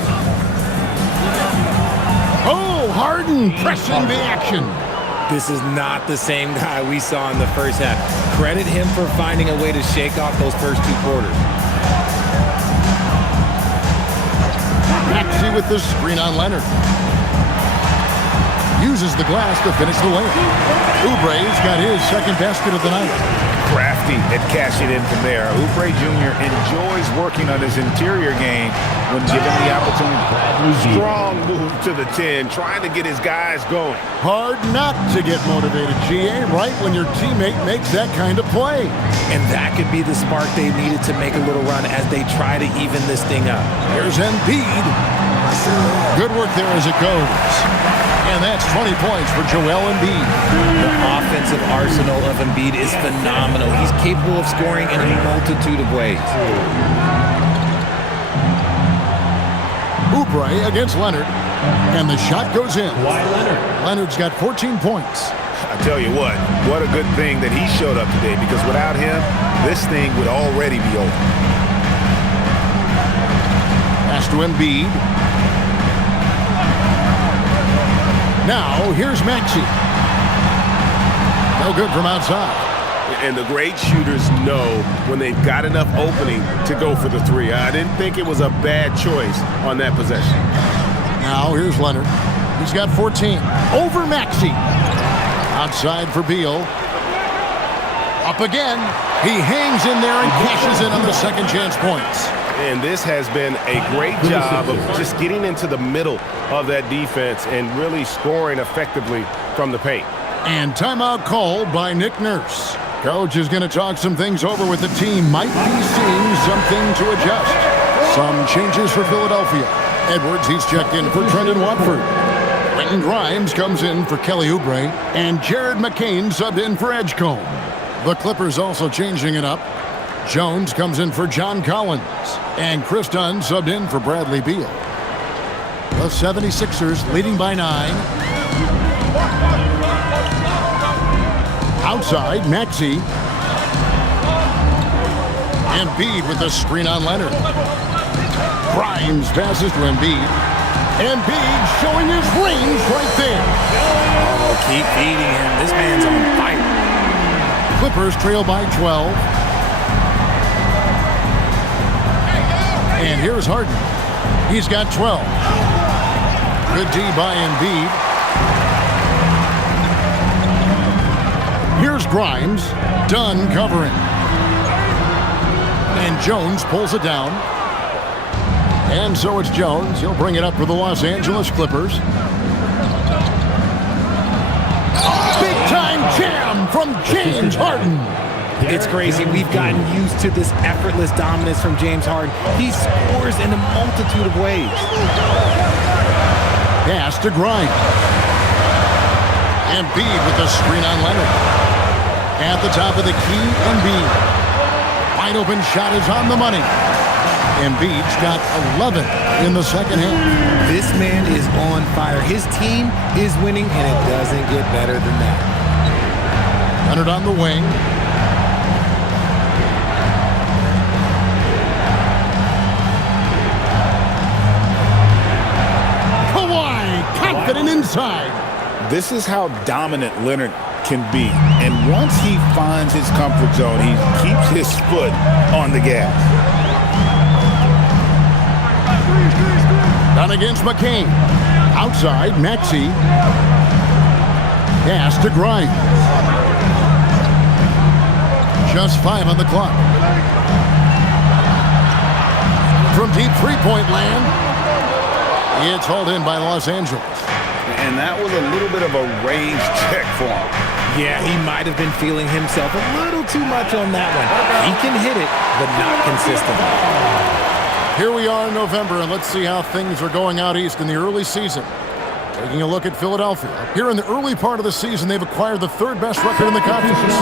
Oh, Harden pressing the action. This is not the same guy we saw in the first half. Credit him for finding a way to shake off those first two quarters. Maxey with the screen on Leonard. Uses the glass to finish the layup. Oubre's got his second basket of the night. Crafty at cashing in from there. Oubre Jr. enjoys working on his interior game when given the opportunity. Strong move to the 10, trying to get his guys going. Hard not to get motivated, GA, right when your teammate makes that kind of play. And that could be the spark they needed to make a little run as they try to even this thing up. Here's Embiid. Good work there as it goes. And that's 20 points for Joel Embiid. The offensive arsenal of Embiid is phenomenal. He's capable of scoring in a multitude of ways. Oubre against Leonard. And the shot goes in. Leonard's got 14 points. I tell you what a good thing that he showed up today, because without him, this thing would already be over. Pass to Embiid. Now, here's Maxey. No good from outside. And the great shooters know when they've got enough opening to go for the three. I didn't think it was a bad choice on that possession. Now, here's Leonard. He's got 14. Over Maxey. Outside for Beal. Up again. He hangs in there and cashes in on the second chance points. And this has been a great job of just getting into the middle of that defense and really scoring effectively from the paint. And timeout called by Nick Nurse. Coach is going to talk some things over with the team. Might be seeing something to adjust. Some changes for Philadelphia. Edwards, he's checked in for Trendon Watford. Quentin Grimes comes in for Kelly Oubre. And Jared McCain subbed in for Edgecombe. The Clippers also changing it up. Jones comes in for John Collins. And Chris Dunn subbed in for Bradley Beal. The 76ers leading by 9. Outside, Maxey. Embiid with the screen on Leonard. Grimes passes to Embiid. Embiid showing his range right there. Oh, keep feeding him. This man's on fire. Clippers trail by 12. And here's Harden. He's got 12. Good D by Embiid. Here's Grimes. Dunn covering. And Jones pulls it down. And so it's Jones. He'll bring it up for the Los Angeles Clippers. Big-time jam from James Harden. It's crazy. We've gotten used to this effortless dominance from James Harden. He scores in a multitude of ways. Pass to Grimes. Embiid with the screen on Leonard. At the top of the key, Embiid. Wide open shot is on the money. Embiid's got 11 in the second half. This man is on fire. His team is winning, and it doesn't get better than that. Leonard on the wing. Kawhi, confident inside. This is how dominant Leonard can be. And once he finds his comfort zone, he keeps his foot on the gas. Done against McCain. Outside, Maxey. Pass to Grimes. Just 5 on the clock. From deep three-point land, it's hauled in by Los Angeles. And that was a little bit of a range check for him. Yeah, he might have been feeling himself a little too much on that one. He can hit it, but not consistently. Here we are in November, and let's see how things are going out east in the early season. Taking a look at Philadelphia. Here in the early part of the season, they've acquired the third best record in the conference.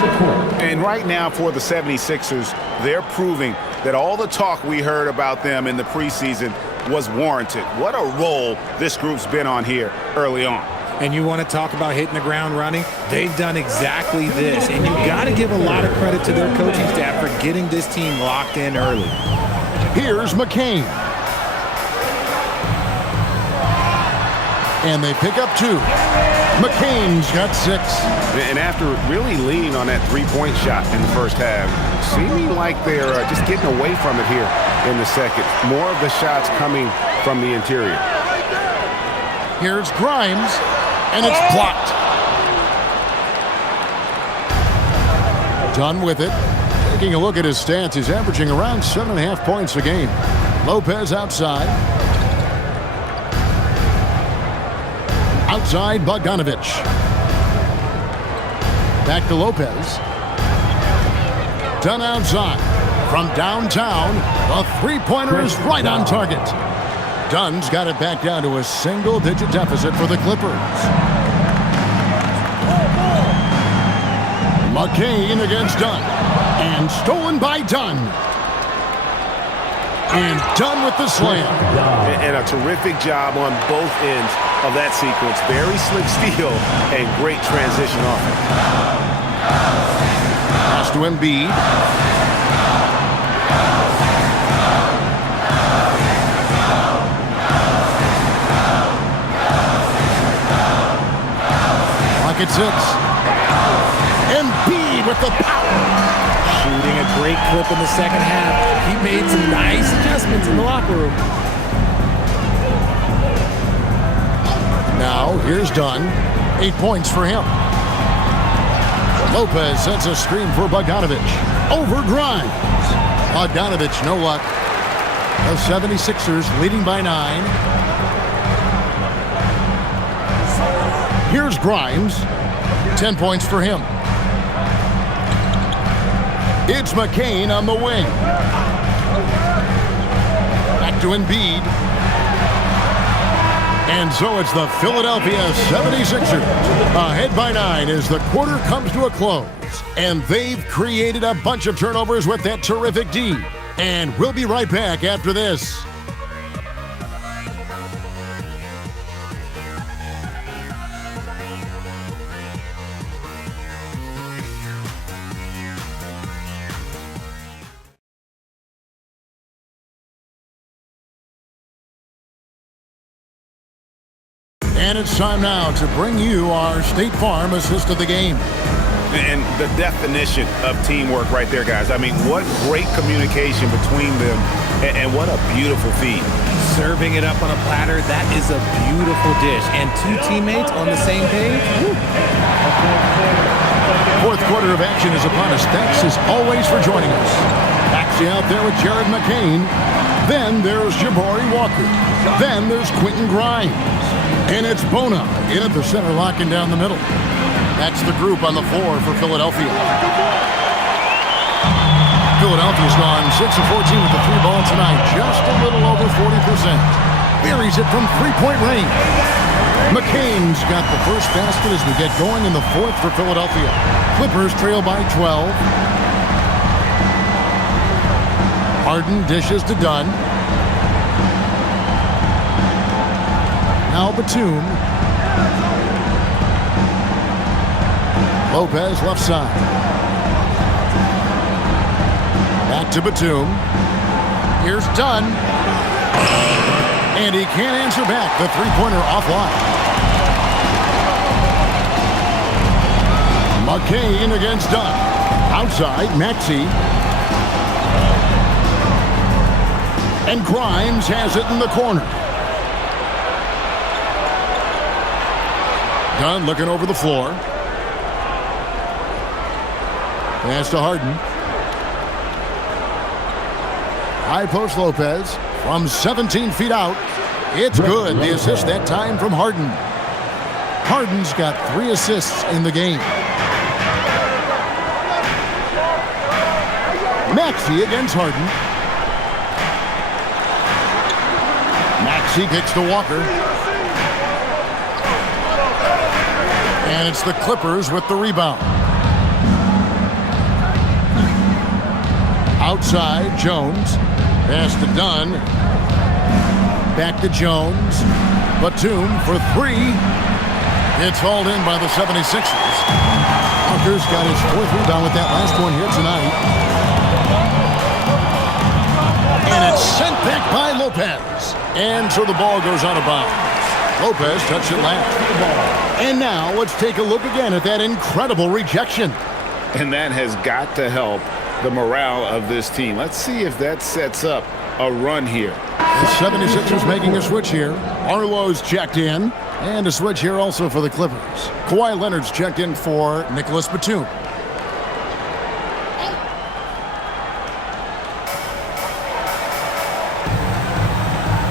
And right now for the 76ers, they're proving that all the talk we heard about them in the preseason was warranted. What a role this group's been on here early on. And you want to talk about hitting the ground running? They've done exactly this. And you got to give a lot of credit to their coaching staff for getting this team locked in early. Here's McCain. And they pick up 2. McCain's got 6. And after really leaning on that three-point shot in the first half, seeming like they're just getting away from it here in the second. More of the shots coming from the interior. Here's Grimes, and it's blocked. Done with it. Taking a look at his stats, he's averaging around 7.5 points a game. Lopez outside. Outside, Bogdanovich. Back to Lopez. Done outside. From downtown, the three-pointer is right on target. Dunn's got it back down to a single-digit deficit for the Clippers. McCain against Dunn. And stolen by Dunn. And Dunn with the slam. And a terrific job on both ends of that sequence. Very slick steal and great transition offense. Pass to Embiid. Clock at 6. Embiid with the power. Shooting a great clip in the second half. He made some nice adjustments in the locker room. Now, here's Dunn. 8 points for him. Lopez sends a screen for Bogdanovich. Over Grimes. Bogdanovich, no luck. The 76ers leading by 9. Here's Grimes. 10 points for him. It's McCain on the wing. Back to Embiid. And so it's the Philadelphia 76ers ahead by 9 as the quarter comes to a close. And they've created a bunch of turnovers with that terrific D. And we'll be right back after this. And it's time now to bring you our State Farm assist of the game. And the definition of teamwork right there, guys. I mean, what great communication between them, and what a beautiful feed. Serving it up on a platter, that is a beautiful dish. And 2 teammates on the same page. Woo. Fourth quarter of action is upon us. Thanks as always for joining us. Back out there with Jared McCain. Then there's Jabari Walker. Then there's Quentin Grimes. And it's Bona in at the center, locking down the middle. That's the group on the floor for Philadelphia. Philadelphia's gone 6 of 14 with the three ball tonight, just a little over 40%. Buries it from three-point range. McCain's got the first basket as we get going in the fourth for Philadelphia. Clippers trail by 12. Harden dishes to Dunn. Now Batum. Lopez left side. Back to Batum. Here's Dunn. And he can't answer back. The three-pointer offline. McCain against Dunn. Outside, Maxey. And Grimes has it in the corner. Dunn looking over the floor. Pass to Harden. High post Lopez from 17 feet out. It's good. The assist that time from Harden. Harden's got 3 assists in the game. Maxey against Harden. Maxey kicks to Walker. And it's the Clippers with the rebound. Outside, Jones. Pass to Dunn. Back to Jones. Batum for 3. It's hauled in by the 76ers. Walker's got his 4th rebound with that last one here tonight. And it's sent back by Lopez. And so the ball goes out of bounds. Lopez touched it last. And now let's take a look again at that incredible rejection. And that has got to help the morale of this team. Let's see if that sets up a run here. The 76ers making a switch here. Arlo's checked in. And a switch here also for the Clippers. Kawhi Leonard's checked in for Nicholas Batum.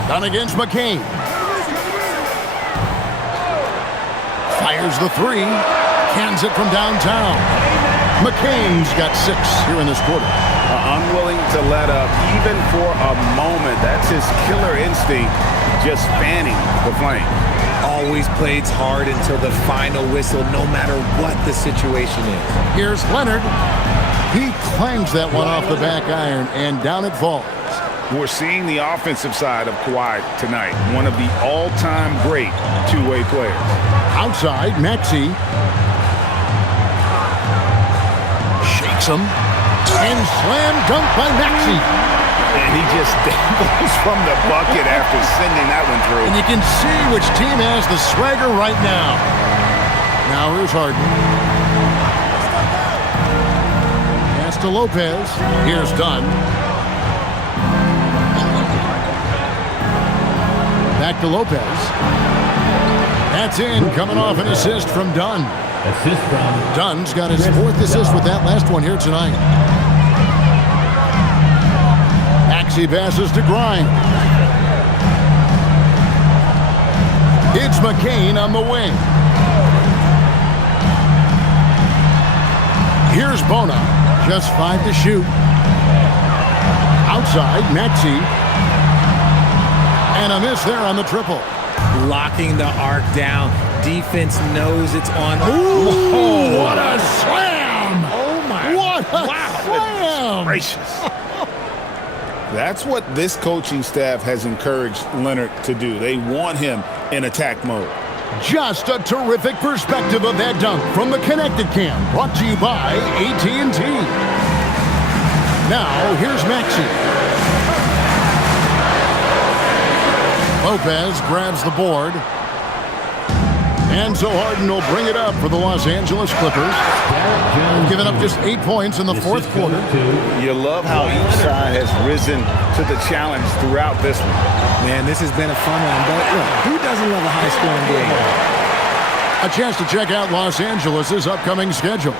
Done against McCain. Fires the 3. Cans it from downtown. McCain's got 6 here in this quarter. Unwilling to let up even for a moment. That's his killer instinct, just fanning the flame. Always plays hard until the final whistle, no matter what the situation is. Here's Leonard. He clangs that one off the back iron, and down it falls. We're seeing the offensive side of Kawhi tonight. One of the all-time great two-way players. Outside, Maxey. Shakes him. And slam dunk by Maxey. And he just dangles from the bucket after sending that one through. And you can see which team has the swagger right now. Now here's Harden. Pass to Lopez. Here's Dunn. Back to Lopez. That's in, coming off an assist from Dunn. Assist from Dunn's got his 4th assist with that last one here tonight. Maxey passes to Grimes. It's McCain on the wing. Here's Bona. Just 5 to shoot. Outside, Maxey. And a miss there on the triple. Locking the arc down. Defense knows it's on. Ooh, what a slam! Oh, my. What a slam! Gracious. That's what this coaching staff has encouraged Leonard to do. They want him in attack mode. Just a terrific perspective of that dunk from the Connected Cam, brought to you by AT&T. Now, here's Maxey. Lopez grabs the board. And so Harden will bring it up for the Los Angeles Clippers. Giving up just 8 points in the 4th quarter. You love how each side has risen to the challenge throughout this one. Man, this has been a fun one. But look, who doesn't love a high-scoring game? A chance to check out Los Angeles' upcoming schedule.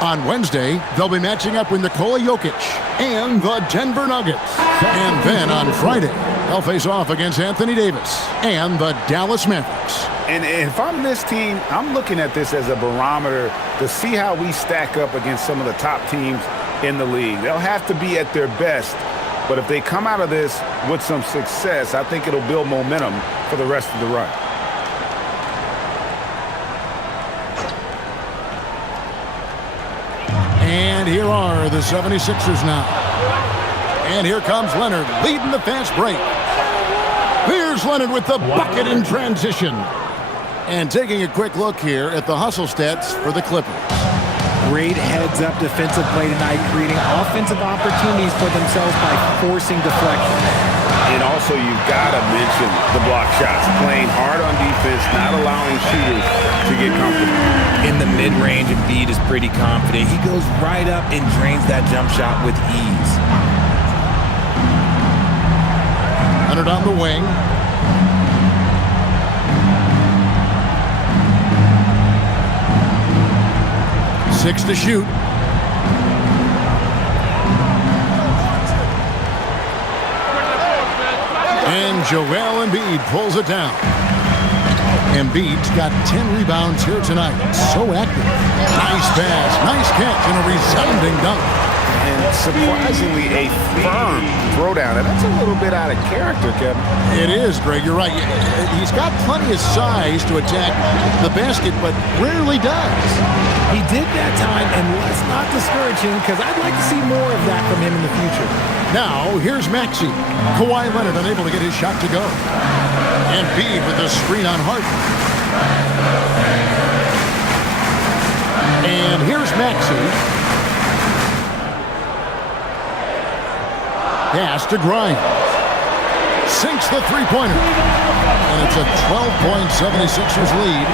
On Wednesday, they'll be matching up with Nikola Jokic and the Denver Nuggets. And then on Friday, they'll face off against Anthony Davis and the Dallas Mavericks. And if I'm this team, I'm looking at this as a barometer to see how we stack up against some of the top teams in the league. They'll have to be at their best, but if they come out of this with some success, I think it'll build momentum for the rest of the run. And here are the 76ers now. And here comes Leonard leading the fast break. Here's Leonard with the bucket in transition. And taking a quick look here at the hustle stats for the Clippers. Great heads-up defensive play tonight, creating offensive opportunities for themselves by forcing deflection. And also, you've got to mention the block shots. Playing hard on defense, not allowing shooters to get comfortable. In the mid-range, Embiid is pretty confident. He goes right up and drains that jump shot with ease. Leonard on the wing. Six to shoot. And Joel Embiid pulls it down. Embiid's got 10 rebounds here tonight. So active. Nice pass, nice catch, and a resounding dunk. And surprisingly, a firm throwdown. And that's a little bit out of character, Kevin. It is, Greg. You're right. He's got plenty of size to attack the basket, but rarely does. He did that time, and let's not discourage him because I'd like to see more of that from him in the future. Now, here's Maxey. Kawhi Leonard unable to get his shot to go. And Embiid with the screen on Harden. And here's Maxey. Pass to Grimes. Sinks the three-pointer. And it's a 12-point 76ers lead.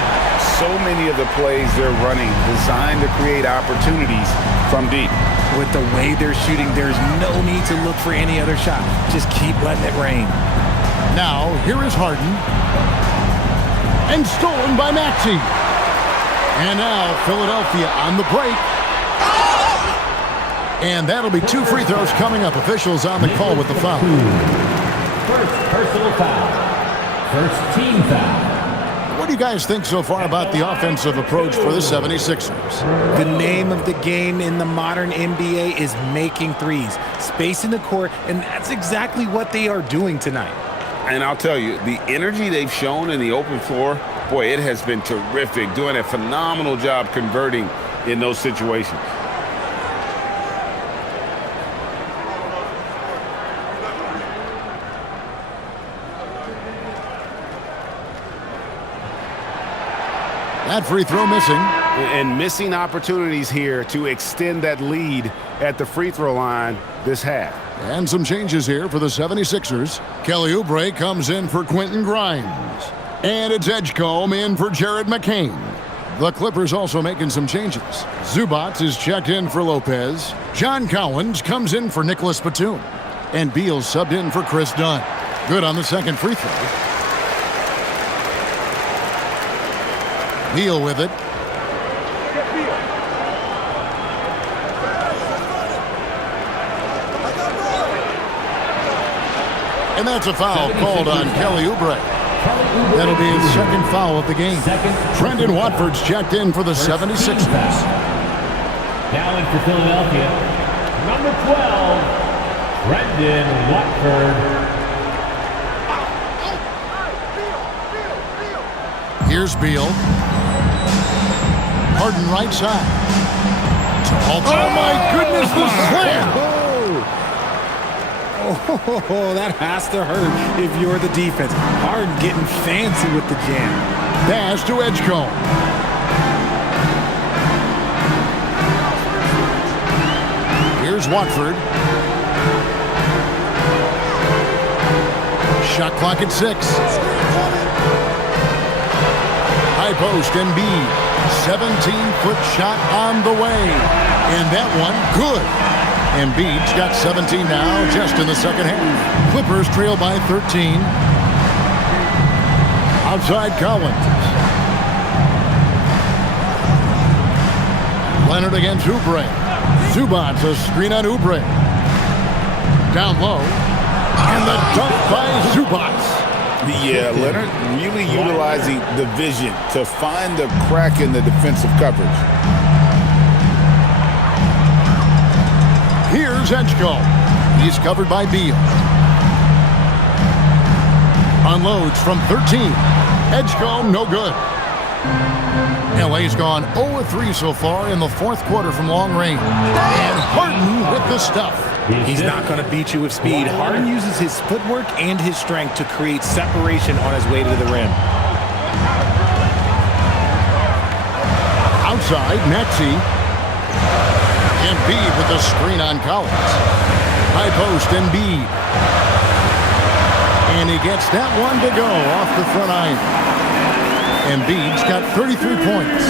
So many of the plays they're running designed to create opportunities from deep. With the way they're shooting, there's no need to look for any other shot. Just keep letting it rain. Now, here is Harden. And stolen by Maxey. And now, Philadelphia on the break. And that'll be 2 free throws coming up. Officials on the call with the foul. First personal foul. First team foul. What do you guys think so far about the offensive approach for the 76ers? The name of the game in the modern NBA is making threes. Space in the court, and that's exactly what they are doing tonight. And I'll tell you, the energy they've shown in the open floor, boy, it has been terrific. Doing a phenomenal job converting in those situations. That free throw missing. And missing opportunities here to extend that lead at the free throw line this half. And some changes here for the 76ers. Kelly Oubre comes in for Quentin Grimes. And it's Edgecombe in for Jared McCain. The Clippers also making some changes. Zubac is checked in for Lopez. John Collins comes in for Nicholas Batum. And Beal subbed in for Chris Dunn. Good on the second free throw. Beal with it. And that's a foul called on Kelly Oubre. That'll be his second foul of the game. Trendon Watford's checked in for the 76ers. Now in for Philadelphia, number 12, Trendon Watford. Here's Beal. Harden right side. Oh my goodness, the slam! Oh, that has to hurt if you're the defense. Harden getting fancy with the jam. Pass to Edgecombe. Here's Watford. Shot clock at 6. High post, Embiid. 17-foot shot on the way. And that one, good. Embiid's got 17 now, just in the second half. Clippers trail by 13. Outside Collins. Leonard against Oubre. Zubac, a screen on Oubre. Down low. And the dunk by Zubac. Yeah, Leonard really utilizing the vision to find the crack in the defensive coverage. Here's Edgecombe. He's covered by Beal. Unloads from 13. Edgecombe, no good. LA's gone 0-3 so far in the fourth quarter from long range. And Harden with the stuff. He's not going to beat you with speed. Harden uses his footwork and his strength to create separation on his way to the rim. Outside, Maxey. Embiid with the screen on Collins. High post, Embiid. And he gets that one to go off the front iron. Embiid's got 33 points.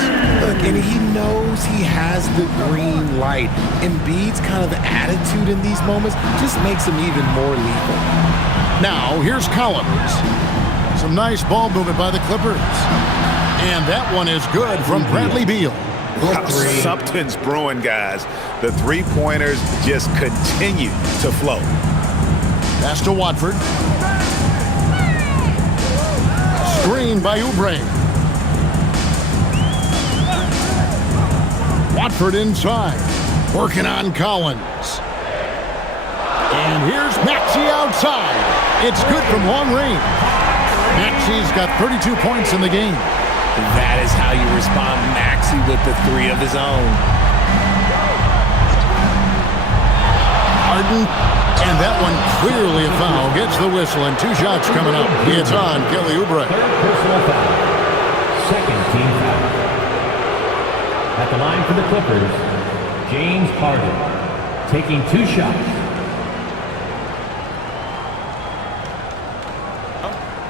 Look, and he knows he has the green light. Embiid's kind of attitude in these moments just makes him even more lethal. Now, here's Collins. Some nice ball movement by the Clippers. And that one is good from Bradley Beal. Wow, something's brewing, guys. The three-pointers just continue to flow. Pass to Watford. Screen by Oubre. Watford inside. Working on Collins. And here's Maxey outside. It's good from long range. Maxey's got 32 points in the game. That is how you respond. Maxey with the three of his own. Harden, and that one clearly a foul. Gets the whistle, and two shots coming up. It's on Kelly Oubre. Third personal foul. Second team foul. At the line for the Clippers, James Harden, taking two shots.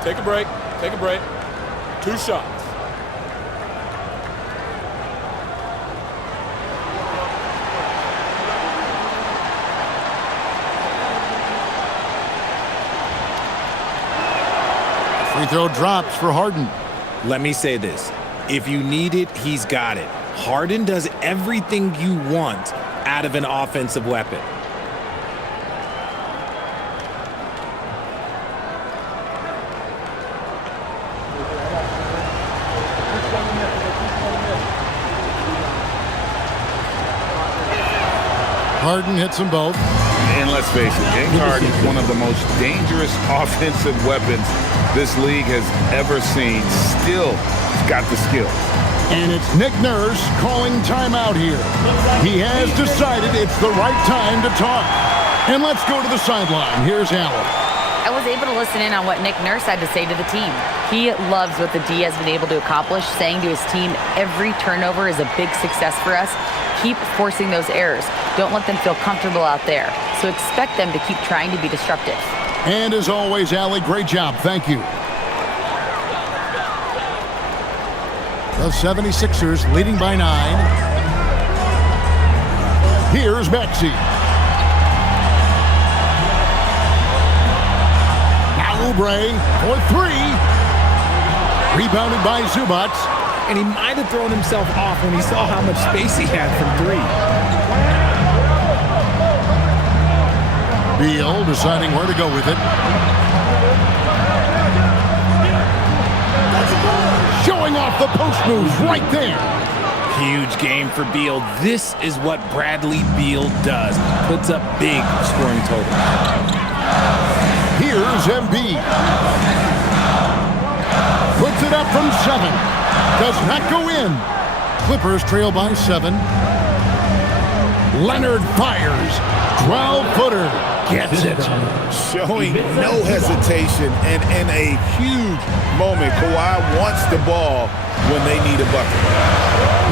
Take a break. Take a break. Two shots. Free throw drops for Harden. Let me say this. If you need it, he's got it. Harden does everything you want out of an offensive weapon. Harden hits them both. And let's face it, James Harden is one of the most dangerous offensive weapons this league has ever seen. Still, he's got the skills. And it's Nick Nurse calling timeout here. He has decided it's the right time to talk. And let's go to the sideline. Here's Allen. I was able to listen in on what Nick Nurse had to say to the team. He loves what the D has been able to accomplish, saying to his team, every turnover is a big success for us. Keep forcing those errors. Don't let them feel comfortable out there. So expect them to keep trying to be disruptive. And as always, Allie, great job. Thank you. The 76ers leading by 9. Here's Maxey. Now Oubre for 3. Rebounded by Zubac. And he might have thrown himself off when he saw how much space he had from 3. Beal deciding where to go with it. Showing off the post moves right there. Huge game for Beal. This is what Bradley Beal does. Puts up big scoring total. Here's Embiid. Puts it up from 7. Does not go in. Clippers trail by 7. Leonard fires. 12-footer. Gets it. Showing no hesitation, and in a huge moment, Kawhi wants the ball when they need a bucket.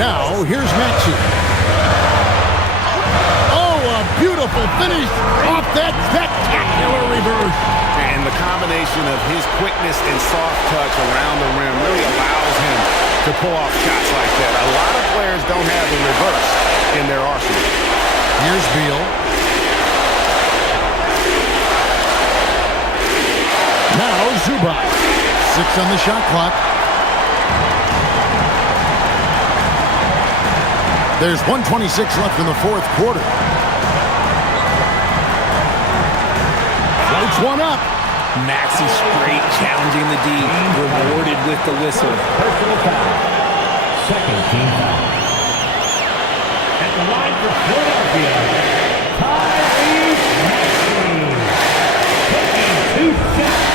Now, here's Maxey. Oh, a beautiful finish off that spectacular reverse. And the combination of his quickness and soft touch around the rim really allows him to pull off shots like that. A lot of players don't have the reverse in their arsenal. Here's Beal. Now Zubac. 6 on the shot clock. There's 1:26 left in the fourth quarter. Lights one up. Maxey straight challenging the D, rewarded with the whistle. Personal foul. Second team foul. At the line for Philadelphia, Tyrese Maxey. Taking 2 shots.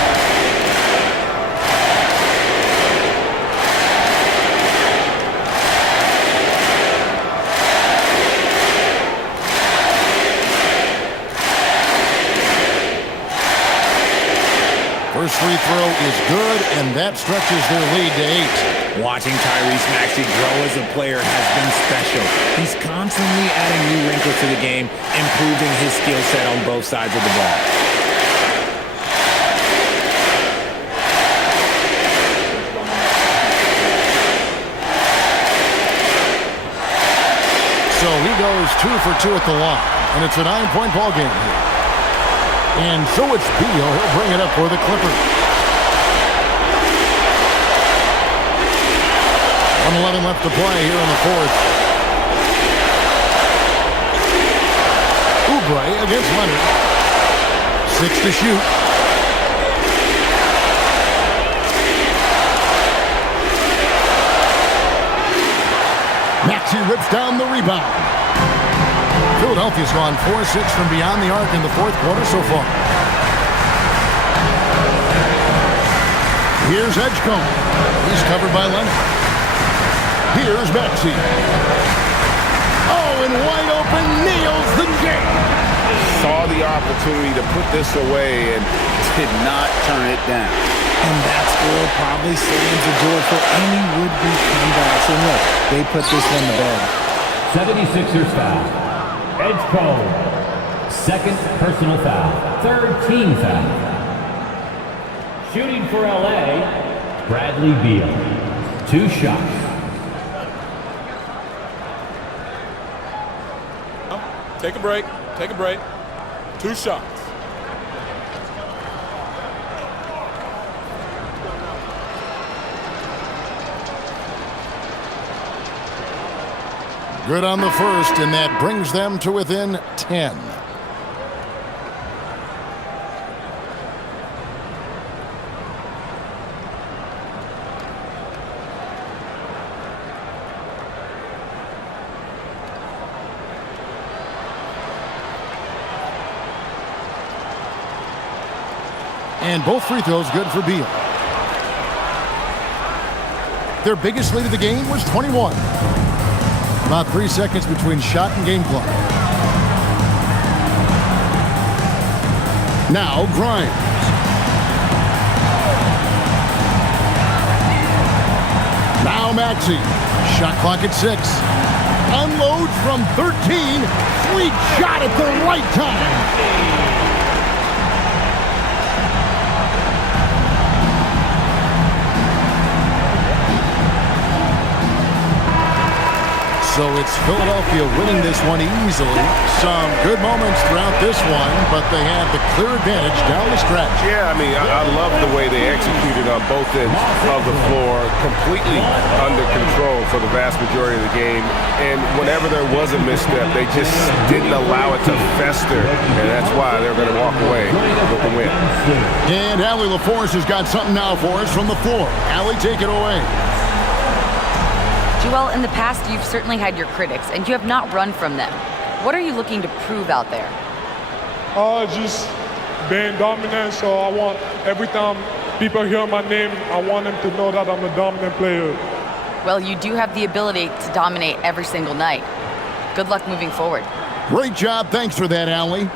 First free throw is good, and that stretches their lead to 8. Watching Tyrese Maxey grow as a player has been special. He's constantly adding new wrinkles to the game, improving his skill set on both sides of the ball. So he goes 2 for 2 at the line, and it's a 9-point ball game here. And so it's Beal. He'll bring it up for the Clippers. 1:11 left to play here in the fourth. Oubre against Leonard. 6 to shoot. Maxey rips down the rebound. Philadelphia's gone 4-6 from beyond the arc in the fourth quarter so far. Here's Edgecombe. He's covered by Leonard. Here's Maxey. Oh, and wide open, nails the game. Saw the opportunity to put this away and did not turn it down. And that score probably slams the door for any would-be comebacks. And look, they put this one to bed. 76ers foul. Edgecombe. Second personal foul. Third team foul. Shooting for LA, Bradley Beal. 2 shots. Take a break. Take a break. 2 shots. Good on the first, and that brings them to within 10. And both free throws good for Beal. Their biggest lead of the game was 21. About 3 seconds between shot and game clock. Now Grimes. Now Maxey. Shot clock at 6. Unloads from 13. Sweet shot at the right time. So it's Philadelphia winning this one easily. Some good moments throughout this one, but they had the clear advantage down the stretch. Yeah, I mean, I love the way they executed on both ends of the floor, completely under control for the vast majority of the game. And whenever there was a misstep, they just didn't allow it to fester, and that's why they're going to walk away with the win. And Allie LaForce has got something now for us from the floor. Allie, take it away. Joel, in the past, you've certainly had your critics, and you have not run from them. What are you looking to prove out there? Just being dominant, so I want every time people hear my name, I want them to know that I'm a dominant player. Well, you do have the ability to dominate every single night. Good luck moving forward. Great job. Thanks for that, Allie.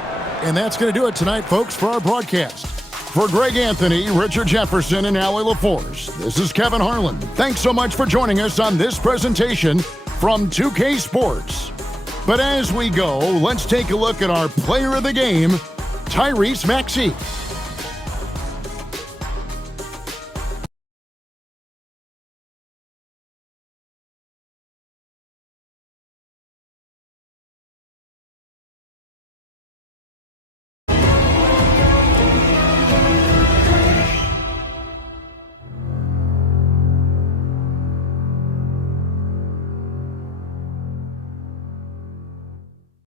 And that's going to do it tonight, folks, for our broadcast. For Greg Anthony, Richard Jefferson, and Allie LaForce, this is Kevin Harlan. Thanks so much for joining us on this presentation from 2K Sports. But as we go, let's take a look at our player of the game, Tyrese Maxey.